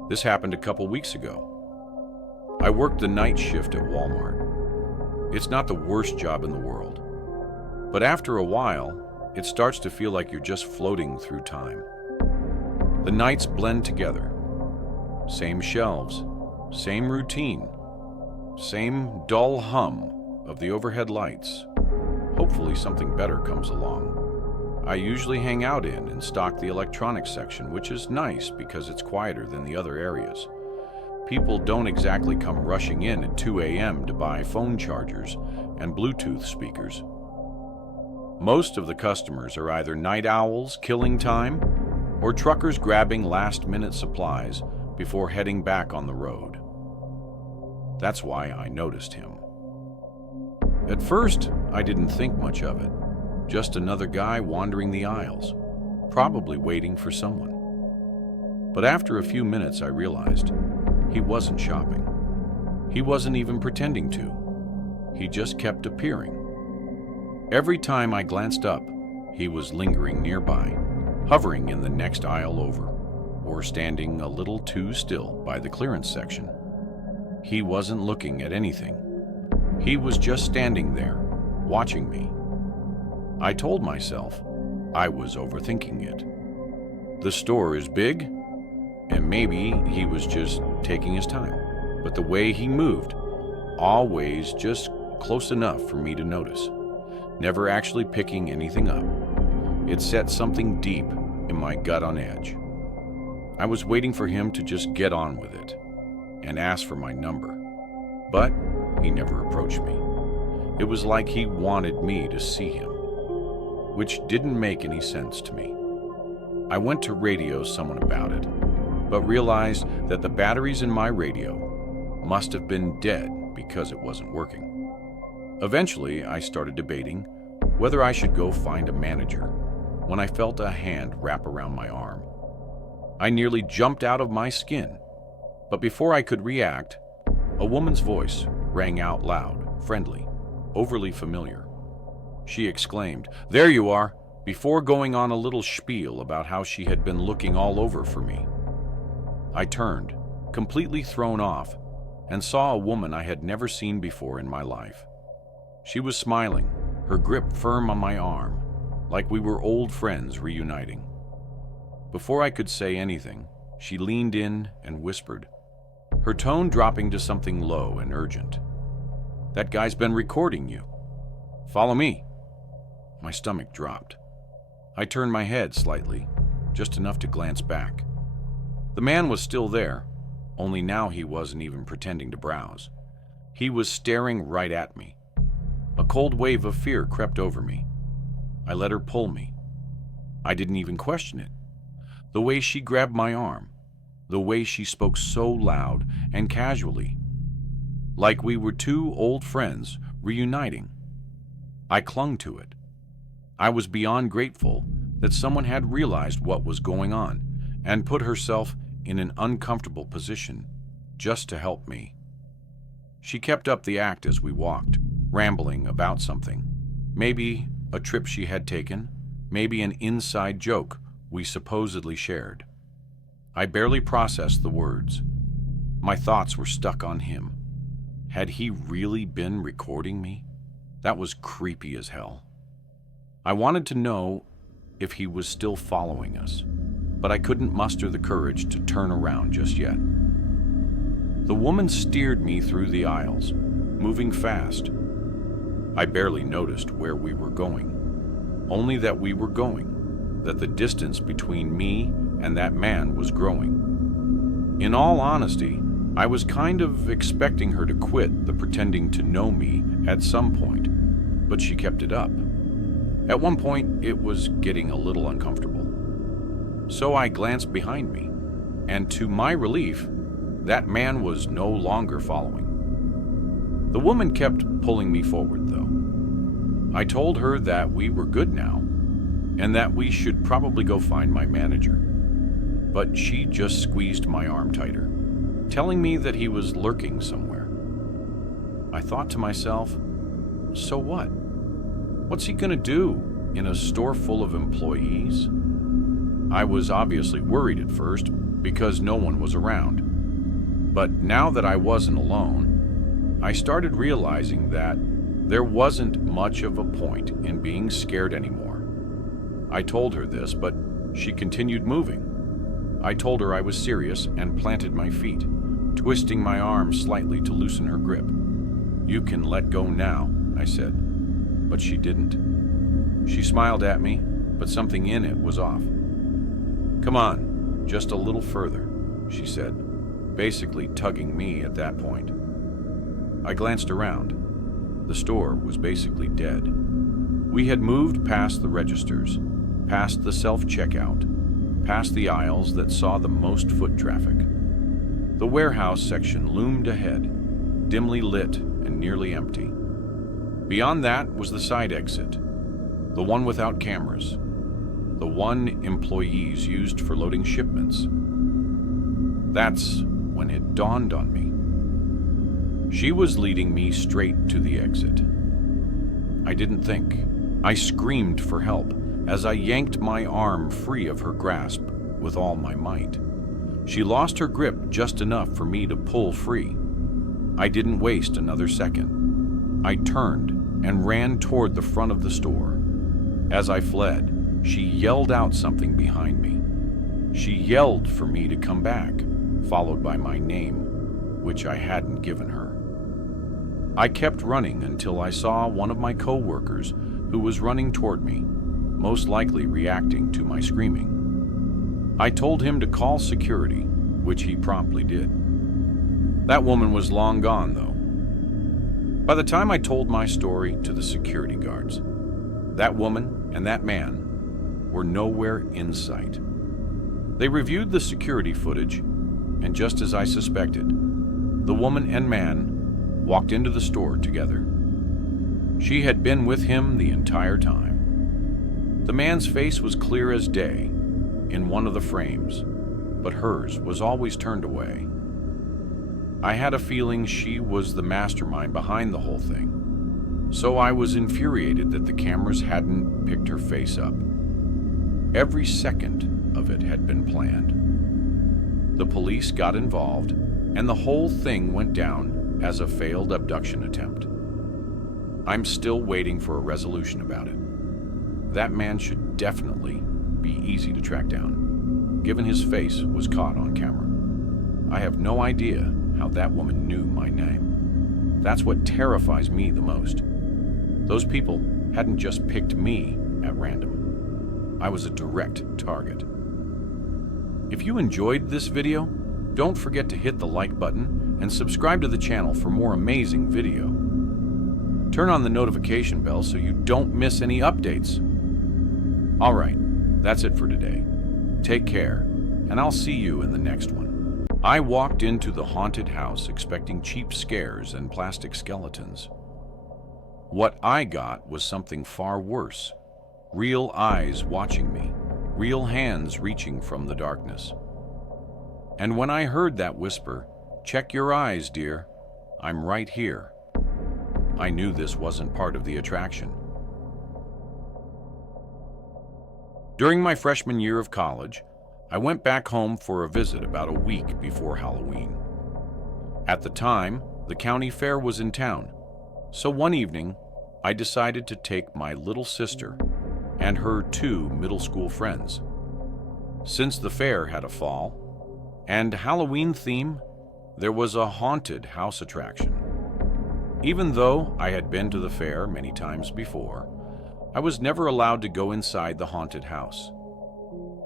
This happened a couple weeks ago. I worked the night shift at Walmart. It's not the worst job in the world, but after a while, it starts to feel like you're just floating through time. The nights blend together. Same shelves, same routine, same dull hum of the overhead lights. Hopefully something better comes along. I usually hang out in and stock the electronics section, which is nice because it's quieter than the other areas. People don't exactly come rushing in at 2 a.m. to buy phone chargers and Bluetooth speakers. Most of the customers are either night owls killing time or truckers grabbing last-minute supplies before heading back on the road. That's why I noticed him. At first, I didn't think much of it. Just another guy wandering the aisles, probably waiting for someone. But after a few minutes, I realized he wasn't shopping. He wasn't even pretending to. He just kept appearing. Every time I glanced up, he was lingering nearby, hovering in the next aisle over, or standing a little too still by the clearance section. He wasn't looking at anything. He was just standing there, watching me. I told myself I was overthinking it. The store is big, and maybe he was just taking his time. But the way he moved, always just close enough for me to notice, never actually picking anything up. It set something deep in my gut on edge. I was waiting for him to just get on with it and ask for my number, but he never approached me. It was like he wanted me to see him, which didn't make any sense to me. I went to radio someone about it, but realized that the batteries in my radio must have been dead because it wasn't working. Eventually, I started debating whether I should go find a manager when I felt a hand wrap around my arm. I nearly jumped out of my skin, but before I could react, a woman's voice rang out loud, friendly, overly familiar. She exclaimed, "There you are," before going on a little spiel about how she had been looking all over for me. I turned, completely thrown off, and saw a woman I had never seen before in my life. She was smiling, her grip firm on my arm, like we were old friends reuniting. Before I could say anything, she leaned in and whispered, her tone dropping to something low and urgent. "That guy's been recording you. Follow me." My stomach dropped. I turned my head slightly, just enough to glance back. The man was still there, only now he wasn't even pretending to browse. He was staring right at me. A cold wave of fear crept over me. I let her pull me. I didn't even question it. The way she grabbed my arm, the way she spoke so loud and casually, like we were two old friends reuniting. I clung to it. I was beyond grateful that someone had realized what was going on and put herself in an uncomfortable position just to help me. She kept up the act as we walked, rambling about something. Maybe a trip she had taken, maybe an inside joke we supposedly shared. I barely processed the words. My thoughts were stuck on him. Had he really been recording me? That was creepy as hell. I wanted to know if he was still following us, but I couldn't muster the courage to turn around just yet. The woman steered me through the aisles, moving fast. I barely noticed where we were going, only that we were going, that the distance between me and that man was growing. In all honesty, I was kind of expecting her to quit the pretending to know me at some point, but she kept it up. At one point, it was getting a little uncomfortable. So I glanced behind me, and to my relief, that man was no longer following. The woman kept pulling me forward, though. I told her that we were good now, and that we should probably go find my manager. But she just squeezed my arm tighter, telling me that he was lurking somewhere. I thought to myself, so what? What's he gonna do in a store full of employees? I was obviously worried at first because no one was around. But now that I wasn't alone, I started realizing that there wasn't much of a point in being scared anymore. I told her this, but she continued moving. I told her I was serious and planted my feet, twisting my arm slightly to loosen her grip. "You can let go now," I said, but she didn't. She smiled at me, but something in it was off. "Come on, just a little further," she said, basically tugging me at that point. I glanced around. The store was basically dead. We had moved past the registers, past the self-checkout, past the aisles that saw the most foot traffic. The warehouse section loomed ahead, dimly lit and nearly empty. Beyond that was the side exit, the one without cameras, the one employees used for loading shipments. That's when it dawned on me. She was leading me straight to the exit. I didn't think. I screamed for help as I yanked my arm free of her grasp with all my might. She lost her grip just enough for me to pull free. I didn't waste another second. I turned and ran toward the front of the store. As I fled, she yelled out something behind me. She yelled for me to come back, followed by my name, which I hadn't given her. I kept running until I saw one of my co-workers who was running toward me, most likely reacting to my screaming. I told him to call security, which he promptly did. That woman was long gone, though. By the time I told my story to the security guards, that woman and that man were nowhere in sight. They reviewed the security footage, and just as I suspected, the woman and man walked into the store together. She had been with him the entire time. The man's face was clear as day in one of the frames, but hers was always turned away. I had a feeling she was the mastermind behind the whole thing, so I was infuriated that the cameras hadn't picked her face up. Every second of it had been planned. The police got involved, and the whole thing went down as a failed abduction attempt. I'm still waiting for a resolution about it. That man should definitely be easy to track down, given his face was caught on camera. I have no idea how that woman knew my name. That's what terrifies me the most. Those people hadn't just picked me at random. I was a direct target. If you enjoyed this video, don't forget to hit the like button and subscribe to the channel for more amazing video. Turn on the notification bell so you don't miss any updates. All right, that's it for today. Take care, and I'll see you in the next one. I walked into the haunted house expecting cheap scares and plastic skeletons. What I got was something far worse. Real eyes watching me, real hands reaching from the darkness. And when I heard that whisper, "Check your eyes, dear. I'm right here," I knew this wasn't part of the attraction. During my freshman year of college, I went back home for a visit about a week before Halloween. At the time, the county fair was in town, so one evening, I decided to take my little sister and her 2 middle school friends. Since the fair had a fall and Halloween theme, there was a haunted house attraction. Even though I had been to the fair many times before, I was never allowed to go inside the haunted house.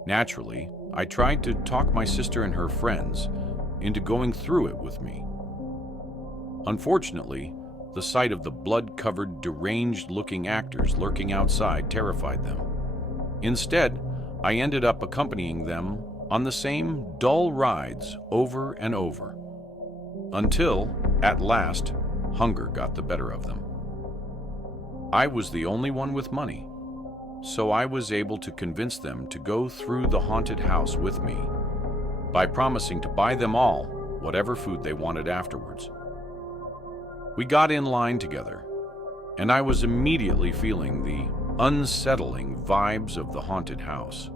Naturally, I tried to talk my sister and her friends into going through it with me. Unfortunately, the sight of the blood-covered, deranged-looking actors lurking outside terrified them. Instead, I ended up accompanying them on the same dull rides over and over, until, at last, hunger got the better of them. I was the only one with money, so I was able to convince them to go through the haunted house with me by promising to buy them all whatever food they wanted afterwards. We got in line together, and I was immediately feeling the unsettling vibes of the haunted house.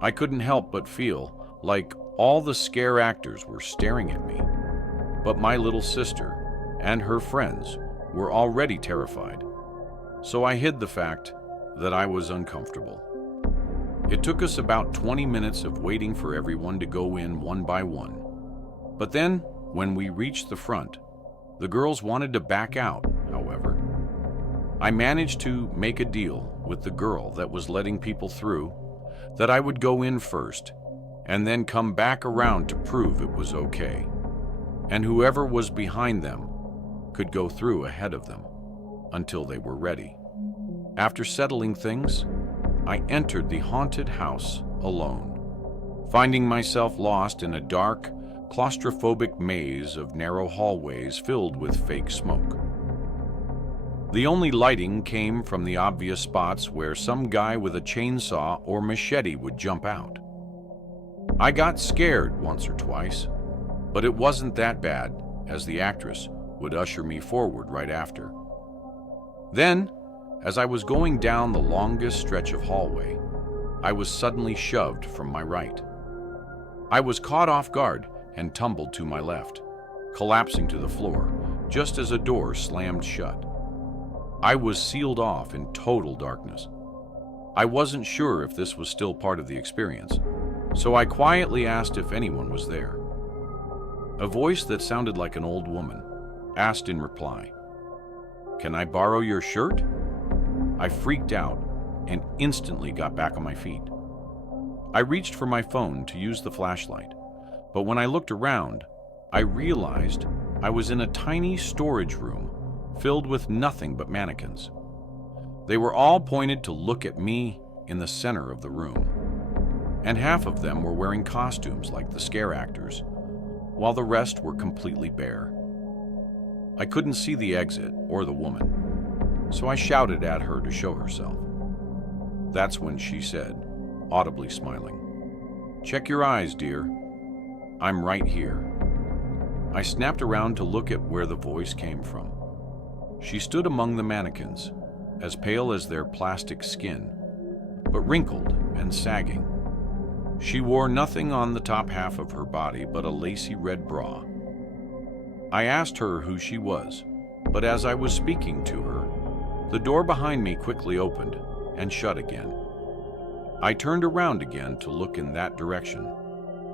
I couldn't help but feel like all the scare actors were staring at me, but my little sister and her friends were already terrified, so I hid the fact that I was uncomfortable. It took us about 20 minutes of waiting for everyone to go in one by one. But then, when we reached the front, the girls wanted to back out, however. I managed to make a deal with the girl that was letting people through that I would go in first and then come back around to prove it was okay, and whoever was behind them could go through ahead of them. until they were ready. After settling things, I entered the haunted house alone, finding myself lost in a dark, claustrophobic maze of narrow hallways filled with fake smoke. The only lighting came from the obvious spots where some guy with a chainsaw or machete would jump out. I got scared once or twice, but it wasn't that bad, as the actress would usher me forward right after. Then, as I was going down the longest stretch of hallway, I was suddenly shoved from my right. I was caught off guard and tumbled to my left, collapsing to the floor just as a door slammed shut. I was sealed off in total darkness. I wasn't sure if this was still part of the experience, so I quietly asked if anyone was there. A voice that sounded like an old woman asked in reply, "Can I borrow your shirt?" I freaked out and instantly got back on my feet. I reached for my phone to use the flashlight, but when I looked around, I realized I was in a tiny storage room filled with nothing but mannequins. They were all pointed to look at me in the center of the room, and half of them were wearing costumes like the scare actors, while the rest were completely bare. I couldn't see the exit or the woman, so I shouted at her to show herself. That's when she said, audibly smiling, "Check your eyes, dear. I'm right here." I snapped around to look at where the voice came from. She stood among the mannequins, as pale as their plastic skin, but wrinkled and sagging. She wore nothing on the top half of her body but a lacy red bra. I asked her who she was, but as I was speaking to her, the door behind me quickly opened and shut again. I turned around again to look in that direction,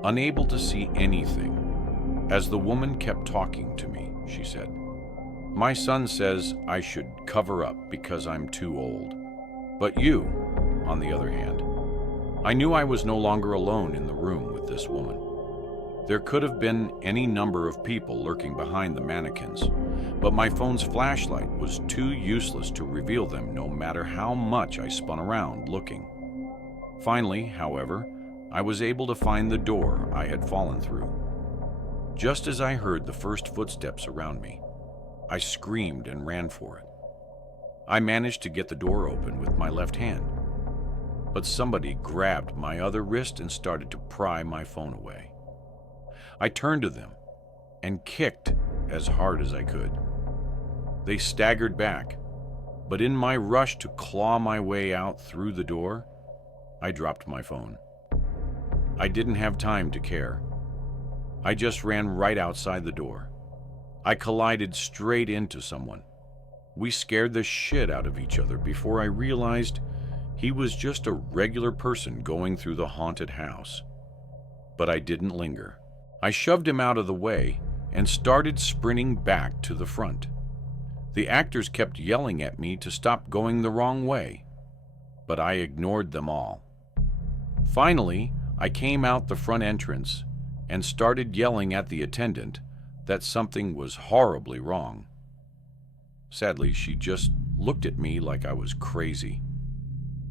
unable to see anything, as the woman kept talking to me. She said, "My son says I should cover up because I'm too old. But you, on the other hand." I knew I was no longer alone in the room with this woman. There could have been any number of people lurking behind the mannequins, but my phone's flashlight was too useless to reveal them no matter how much I spun around looking. Finally, however, I was able to find the door I had fallen through. Just as I heard the first footsteps around me, I screamed and ran for it. I managed to get the door open with my left hand, but somebody grabbed my other wrist and started to pry my phone away. I turned to them and kicked as hard as I could. They staggered back, but in my rush to claw my way out through the door, I dropped my phone. I didn't have time to care. I just ran right outside the door. I collided straight into someone. We scared the shit out of each other before I realized he was just a regular person going through the haunted house. But I didn't linger. I shoved him out of the way and started sprinting back to the front. The actors kept yelling at me to stop going the wrong way, but I ignored them all. Finally, I came out the front entrance and started yelling at the attendant that something was horribly wrong. Sadly, she just looked at me like I was crazy.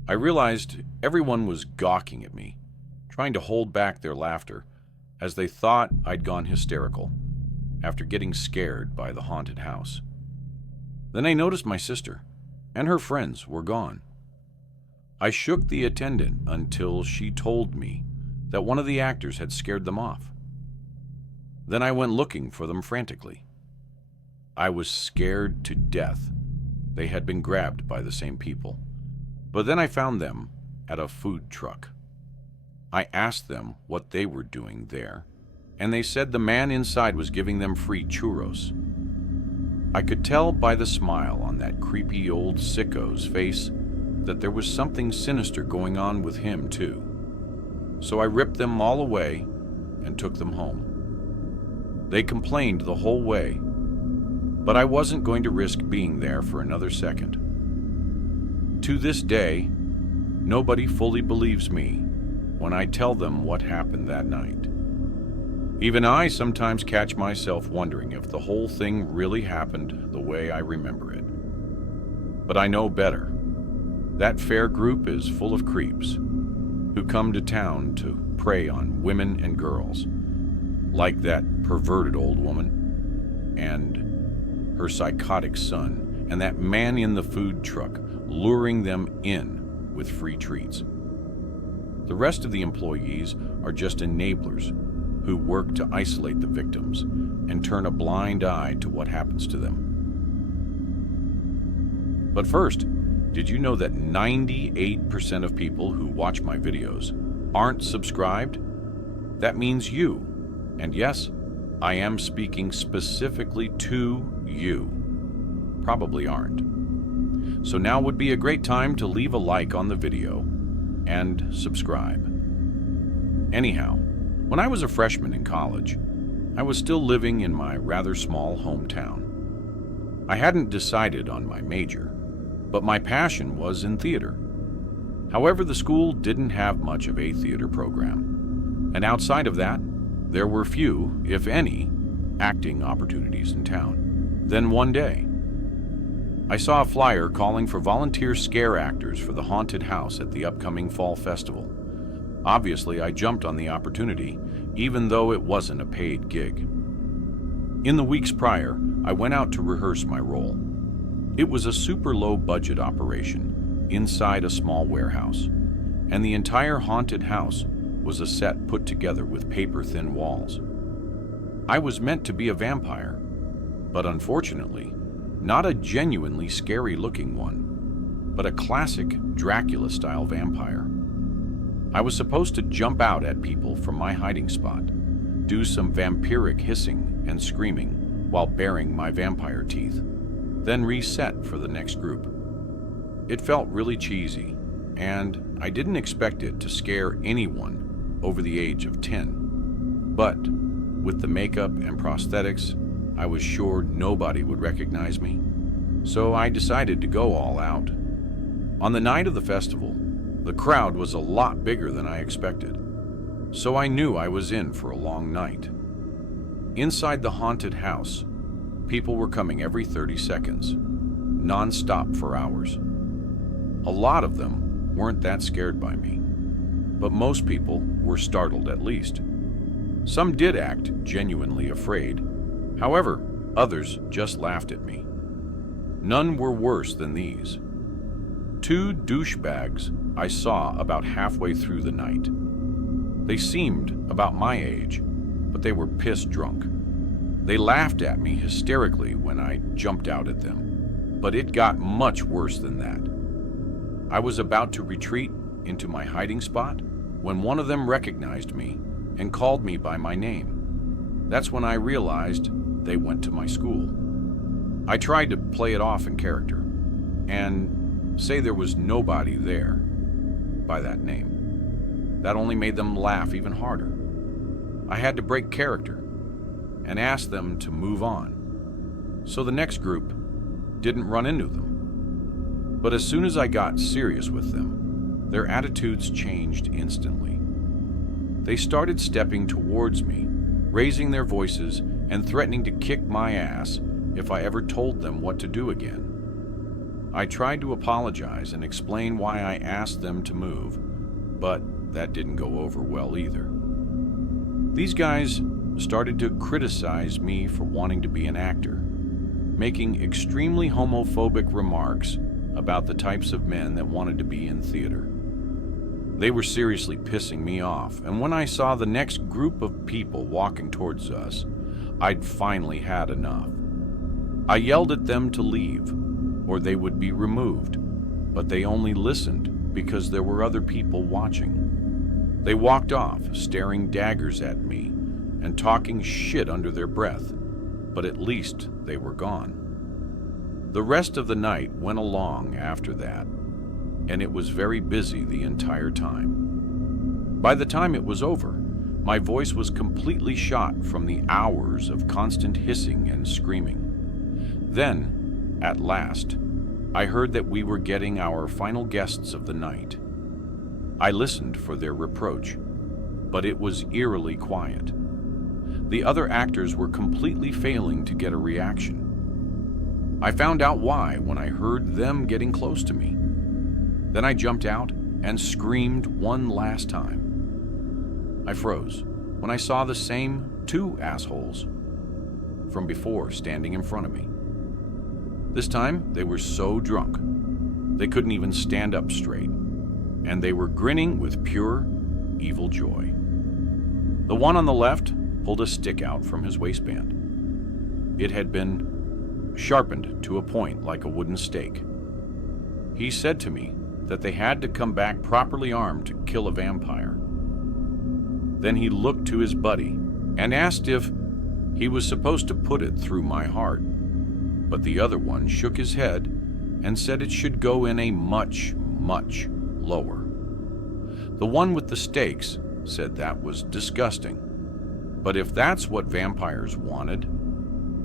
I realized everyone was gawking at me, trying to hold back their laughter, as they thought I'd gone hysterical after getting scared by the haunted house. Then I noticed my sister and her friends were gone. I shook the attendant until she told me that one of the actors had scared them off. Then I went looking for them frantically. I was scared to death. They had been grabbed by the same people. But then I found them at a food truck. I asked them what they were doing there, and they said the man inside was giving them free churros. I could tell by the smile on that creepy old sicko's face that there was something sinister going on with him too. So I ripped them all away and took them home. They complained the whole way, but I wasn't going to risk being there for another second. To this day, nobody fully believes me when I tell them what happened that night. Even I sometimes catch myself wondering if the whole thing really happened the way I remember it. But I know better. That fair group is full of creeps who come to town to prey on women and girls, like that perverted old woman and her psychotic son, and that man in the food truck luring them in with free treats. The rest of the employees are just enablers who work to isolate the victims and turn a blind eye to what happens to them. But first, did you know that 98% of people who watch my videos aren't subscribed? That means you. And yes, I am speaking specifically to you. Probably aren't. So now would be a great time to leave a like on the video and subscribe. Anyhow, when I was a freshman in college, I was still living in my rather small hometown. I hadn't decided on my major, but my passion was in theater. However, the school didn't have much of a theater program, and outside of that, there were few, if any, acting opportunities in town. Then one day, I saw a flyer calling for volunteer scare actors for the haunted house at the upcoming fall festival. Obviously, I jumped on the opportunity, even though it wasn't a paid gig. In the weeks prior, I went out to rehearse my role. It was a super low budget operation inside a small warehouse, and the entire haunted house was a set put together with paper-thin walls. I was meant to be a vampire, but unfortunately, not a genuinely scary-looking one, but a classic Dracula-style vampire. I was supposed to jump out at people from my hiding spot, do some vampiric hissing and screaming while baring my vampire teeth, then reset for the next group. It felt really cheesy, and I didn't expect it to scare anyone over the age of 10. But with the makeup and prosthetics, I was sure nobody would recognize me, so I decided to go all out. On the night of the festival, the crowd was a lot bigger than I expected, so I knew I was in for a long night. Inside the haunted house, people were coming every 30 seconds, non-stop for hours. A lot of them weren't that scared by me, but most people were startled at least. Some did act genuinely afraid. However, others just laughed at me. None were worse than these. 2 douchebags I saw about halfway through the night. They seemed about my age, but they were piss drunk. They laughed at me hysterically when I jumped out at them, but it got much worse than that. I was about to retreat into my hiding spot when one of them recognized me and called me by my name. That's when I realized they went to my school. I tried to play it off in character and say there was nobody there by that name. That only made them laugh even harder. I had to break character and ask them to move on, so the next group didn't run into them. But as soon as I got serious with them, their attitudes changed instantly. They started stepping towards me, raising their voices and threatening to kick my ass if I ever told them what to do again. I tried to apologize and explain why I asked them to move, but that didn't go over well either. These guys started to criticize me for wanting to be an actor, making extremely homophobic remarks about the types of men that wanted to be in theater. They were seriously pissing me off, and when I saw the next group of people walking towards us, I'd finally had enough. I yelled at them to leave, or they would be removed, but they only listened because there were other people watching. They walked off, staring daggers at me and talking shit under their breath, but at least they were gone. The rest of the night went along after that, and it was very busy the entire time. By the time it was over, my voice was completely shot from the hours of constant hissing and screaming. Then, at last, I heard that we were getting our final guests of the night. I listened for their reproach, but it was eerily quiet. The other actors were completely failing to get a reaction. I found out why when I heard them getting close to me. Then I jumped out and screamed one last time. I froze when I saw the same two assholes from before standing in front of me. This time, they were so drunk, they couldn't even stand up straight, and they were grinning with pure, evil joy. The one on the left pulled a stick out from his waistband. It had been sharpened to a point like a wooden stake. He said to me that they had to come back properly armed to kill a vampire. Then he looked to his buddy and asked if he was supposed to put it through my heart, but the other one shook his head and said it should go in a much, much lower. The one with the stakes said that was disgusting, but if that's what vampires wanted,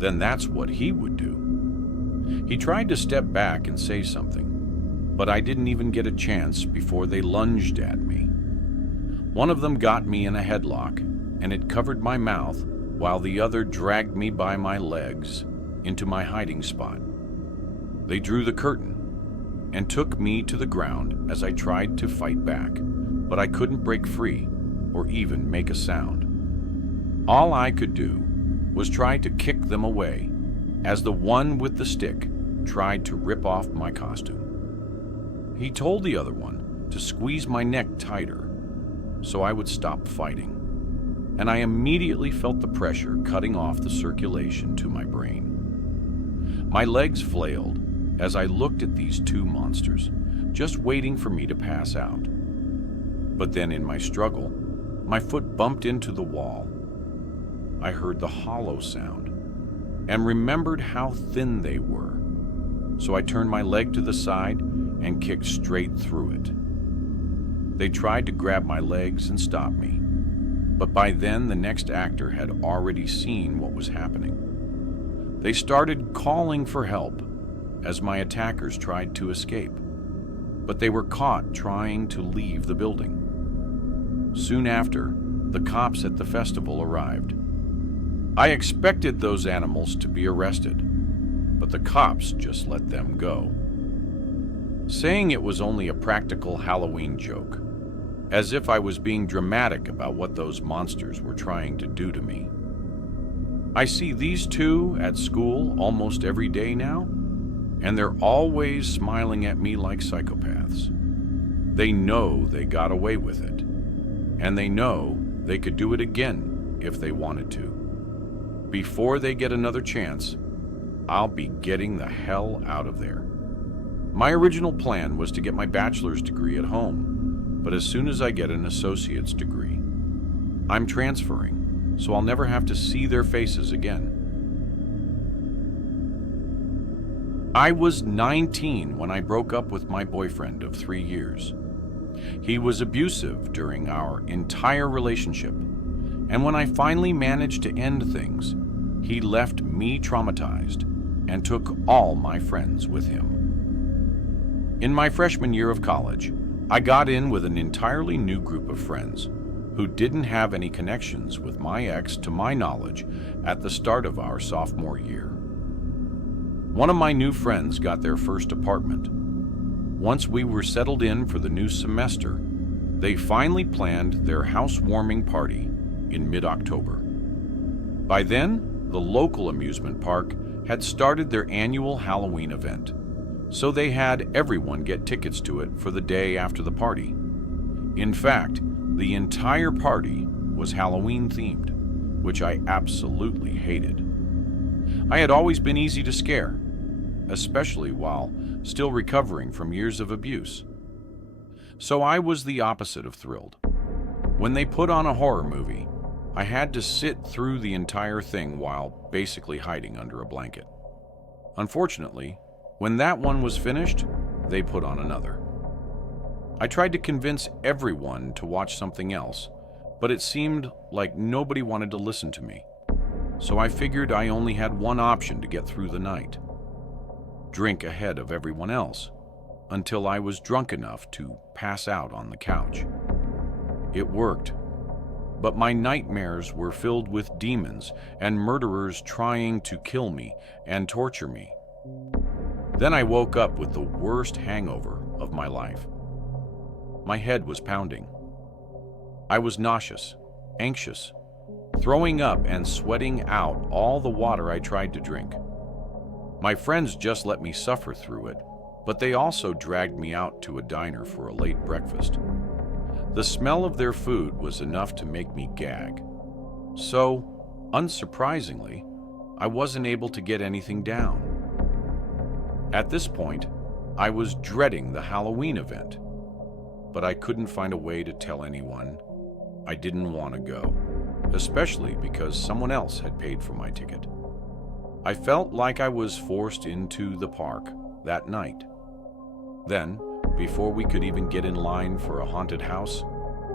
then that's what he would do. He tried to step back and say something, but I didn't even get a chance before they lunged at me. One of them got me in a headlock, and it covered my mouth, while the other dragged me by my legs into my hiding spot. They drew the curtain and took me to the ground as I tried to fight back, but I couldn't break free or even make a sound. All I could do was try to kick them away as the one with the stick tried to rip off my costume. He told the other one to squeeze my neck tighter so I would stop fighting, and I immediately felt the pressure cutting off the circulation to my brain. My legs flailed as I looked at these two monsters, just waiting for me to pass out. But then in my struggle, my foot bumped into the wall. I heard the hollow sound and remembered how thin they were, so I turned my leg to the side and kicked straight through it. They tried to grab my legs and stop me, but by then the next actor had already seen what was happening. They started calling for help as my attackers tried to escape, but they were caught trying to leave the building. Soon after, the cops at the festival arrived. I expected those animals to be arrested, but the cops just let them go, saying it was only a practical Halloween joke, as if I was being dramatic about what those monsters were trying to do to me. I see these two at school almost every day now, and they're always smiling at me like psychopaths. They know they got away with it, and they know they could do it again if they wanted to. Before they get another chance, I'll be getting the hell out of there. My original plan was to get my bachelor's degree at home, but as soon as I get an associate's degree, I'm transferring, so I'll never have to see their faces again. I was 19 when I broke up with my boyfriend of 3 years. He was abusive during our entire relationship, and when I finally managed to end things, he left me traumatized and took all my friends with him. In my freshman year of college, I got in with an entirely new group of friends who didn't have any connections with my ex to my knowledge at the start of our sophomore year. One of my new friends got their first apartment. Once we were settled in for the new semester, they finally planned their housewarming party in mid-October. By then, the local amusement park had started their annual Halloween event, so they had everyone get tickets to it for the day after the party. In fact, the entire party was Halloween themed, which I absolutely hated. I had always been easy to scare, especially while still recovering from years of abuse. So I was the opposite of thrilled. When they put on a horror movie, I had to sit through the entire thing while basically hiding under a blanket. Unfortunately, when that one was finished, they put on another. I tried to convince everyone to watch something else, but it seemed like nobody wanted to listen to me. So I figured I only had one option to get through the night: drink ahead of everyone else until I was drunk enough to pass out on the couch. It worked, but my nightmares were filled with demons and murderers trying to kill me and torture me. Then I woke up with the worst hangover of my life. My head was pounding. I was nauseous, anxious, throwing up and sweating out all the water I tried to drink. My friends just let me suffer through it, but they also dragged me out to a diner for a late breakfast. The smell of their food was enough to make me gag. So, unsurprisingly, I wasn't able to get anything down. At this point, I was dreading the Halloween event, but I couldn't find a way to tell anyone I didn't want to go, especially because someone else had paid for my ticket. I felt like I was forced into the park that night. Then, before we could even get in line for a haunted house,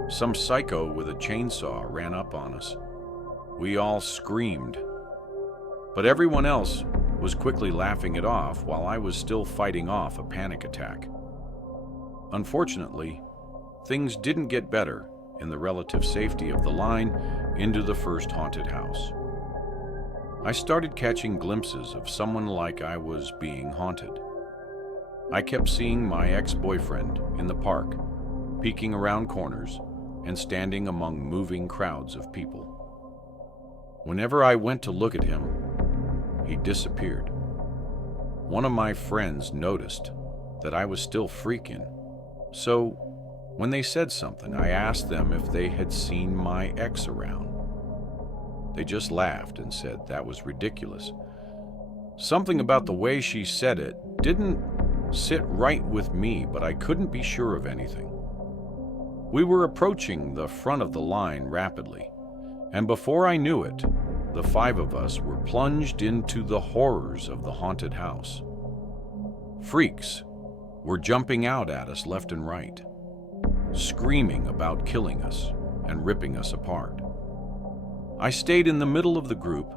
some psycho with a chainsaw ran up on us. We all screamed, but everyone else was quickly laughing it off while I was still fighting off a panic attack. Unfortunately, things didn't get better in the relative safety of the line into the first haunted house. I started catching glimpses of someone like I was being haunted. I kept seeing my ex-boyfriend in the park, peeking around corners and standing among moving crowds of people. Whenever I went to look at him, he disappeared. One of my friends noticed that I was still freaking, so when they said something, I asked them if they had seen my ex around. They just laughed and said that was ridiculous. Something about the way she said it didn't sit right with me, but I couldn't be sure of anything. We were approaching the front of the line rapidly, and before I knew it, the 5 of us were plunged into the horrors of the haunted house. Freaks were jumping out at us left and right, screaming about killing us and ripping us apart. I stayed in the middle of the group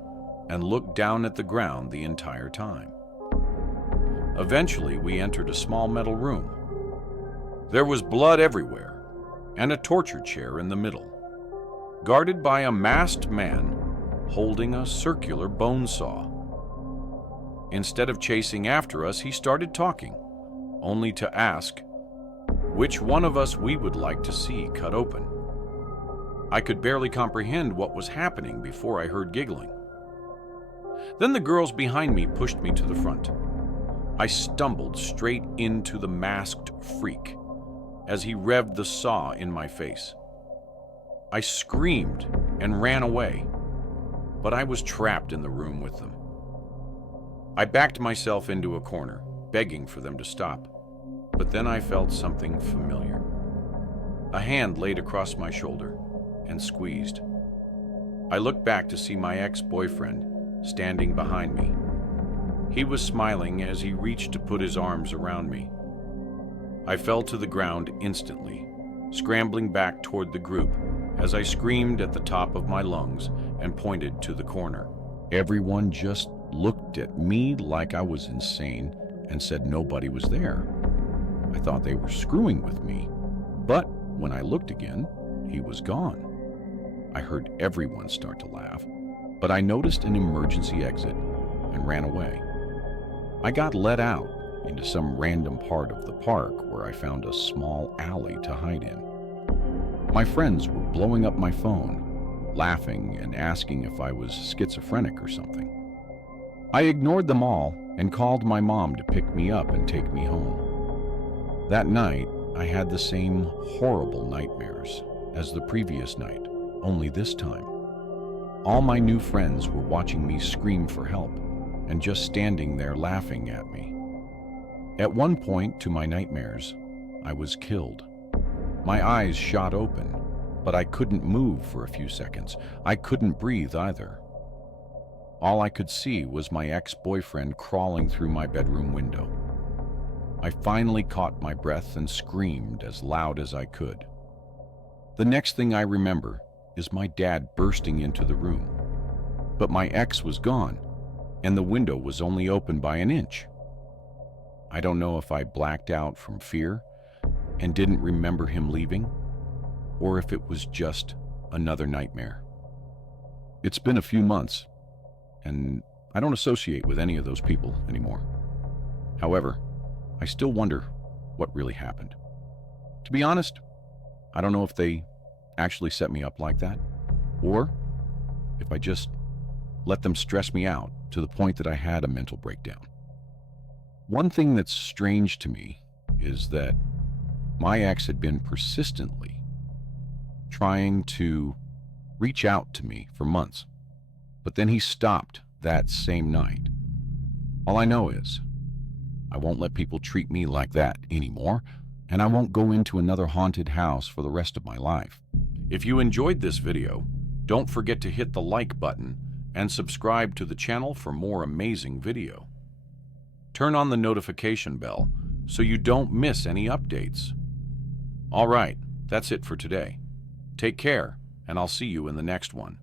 and looked down at the ground the entire time. Eventually, we entered a small metal room. There was blood everywhere and a torture chair in the middle, guarded by a masked man holding a circular bone saw. Instead of chasing after us, he started talking, only to ask which one of us we would like to see cut open. I could barely comprehend what was happening before I heard giggling. Then the girls behind me pushed me to the front. I stumbled straight into the masked freak as he revved the saw in my face. I screamed and ran away, but I was trapped in the room with them. I backed myself into a corner, begging for them to stop, but then I felt something familiar. A hand laid across my shoulder and squeezed. I looked back to see my ex-boyfriend standing behind me. He was smiling as he reached to put his arms around me. I fell to the ground instantly, scrambling back toward the group as I screamed at the top of my lungs and pointed to the corner. Everyone just looked at me like I was insane and said nobody was there. I thought they were screwing with me, but when I looked again, he was gone. I heard everyone start to laugh, but I noticed an emergency exit and ran away. I got let out into some random part of the park where I found a small alley to hide in. My friends were blowing up my phone, laughing and asking if I was schizophrenic or something. I ignored them all and called my mom to pick me up and take me home. That night, I had the same horrible nightmares as the previous night, only this time. All my new friends were watching me scream for help and just standing there laughing at me. At one point to my nightmares, I was killed. My eyes shot open, but I couldn't move for a few seconds. I couldn't breathe either. All I could see was my ex-boyfriend crawling through my bedroom window. I finally caught my breath and screamed as loud as I could. The next thing I remember is my dad bursting into the room. But my ex was gone, and the window was only open by an inch. I don't know if I blacked out from fear and didn't remember him leaving, or if it was just another nightmare. It's been a few months, and I don't associate with any of those people anymore. However, I still wonder what really happened. To be honest, I don't know if they actually set me up like that, or if I just let them stress me out to the point that I had a mental breakdown. One thing that's strange to me is that my ex had been persistently trying to reach out to me for months, but then he stopped that same night. All I know is I won't let people treat me like that anymore, and I won't go into another haunted house for the rest of my life. If you enjoyed this video, don't forget to hit the like button and subscribe to the channel for more amazing video. Turn on the notification bell so you don't miss any updates. All right, that's it for today. Take care, and I'll see you in the next one.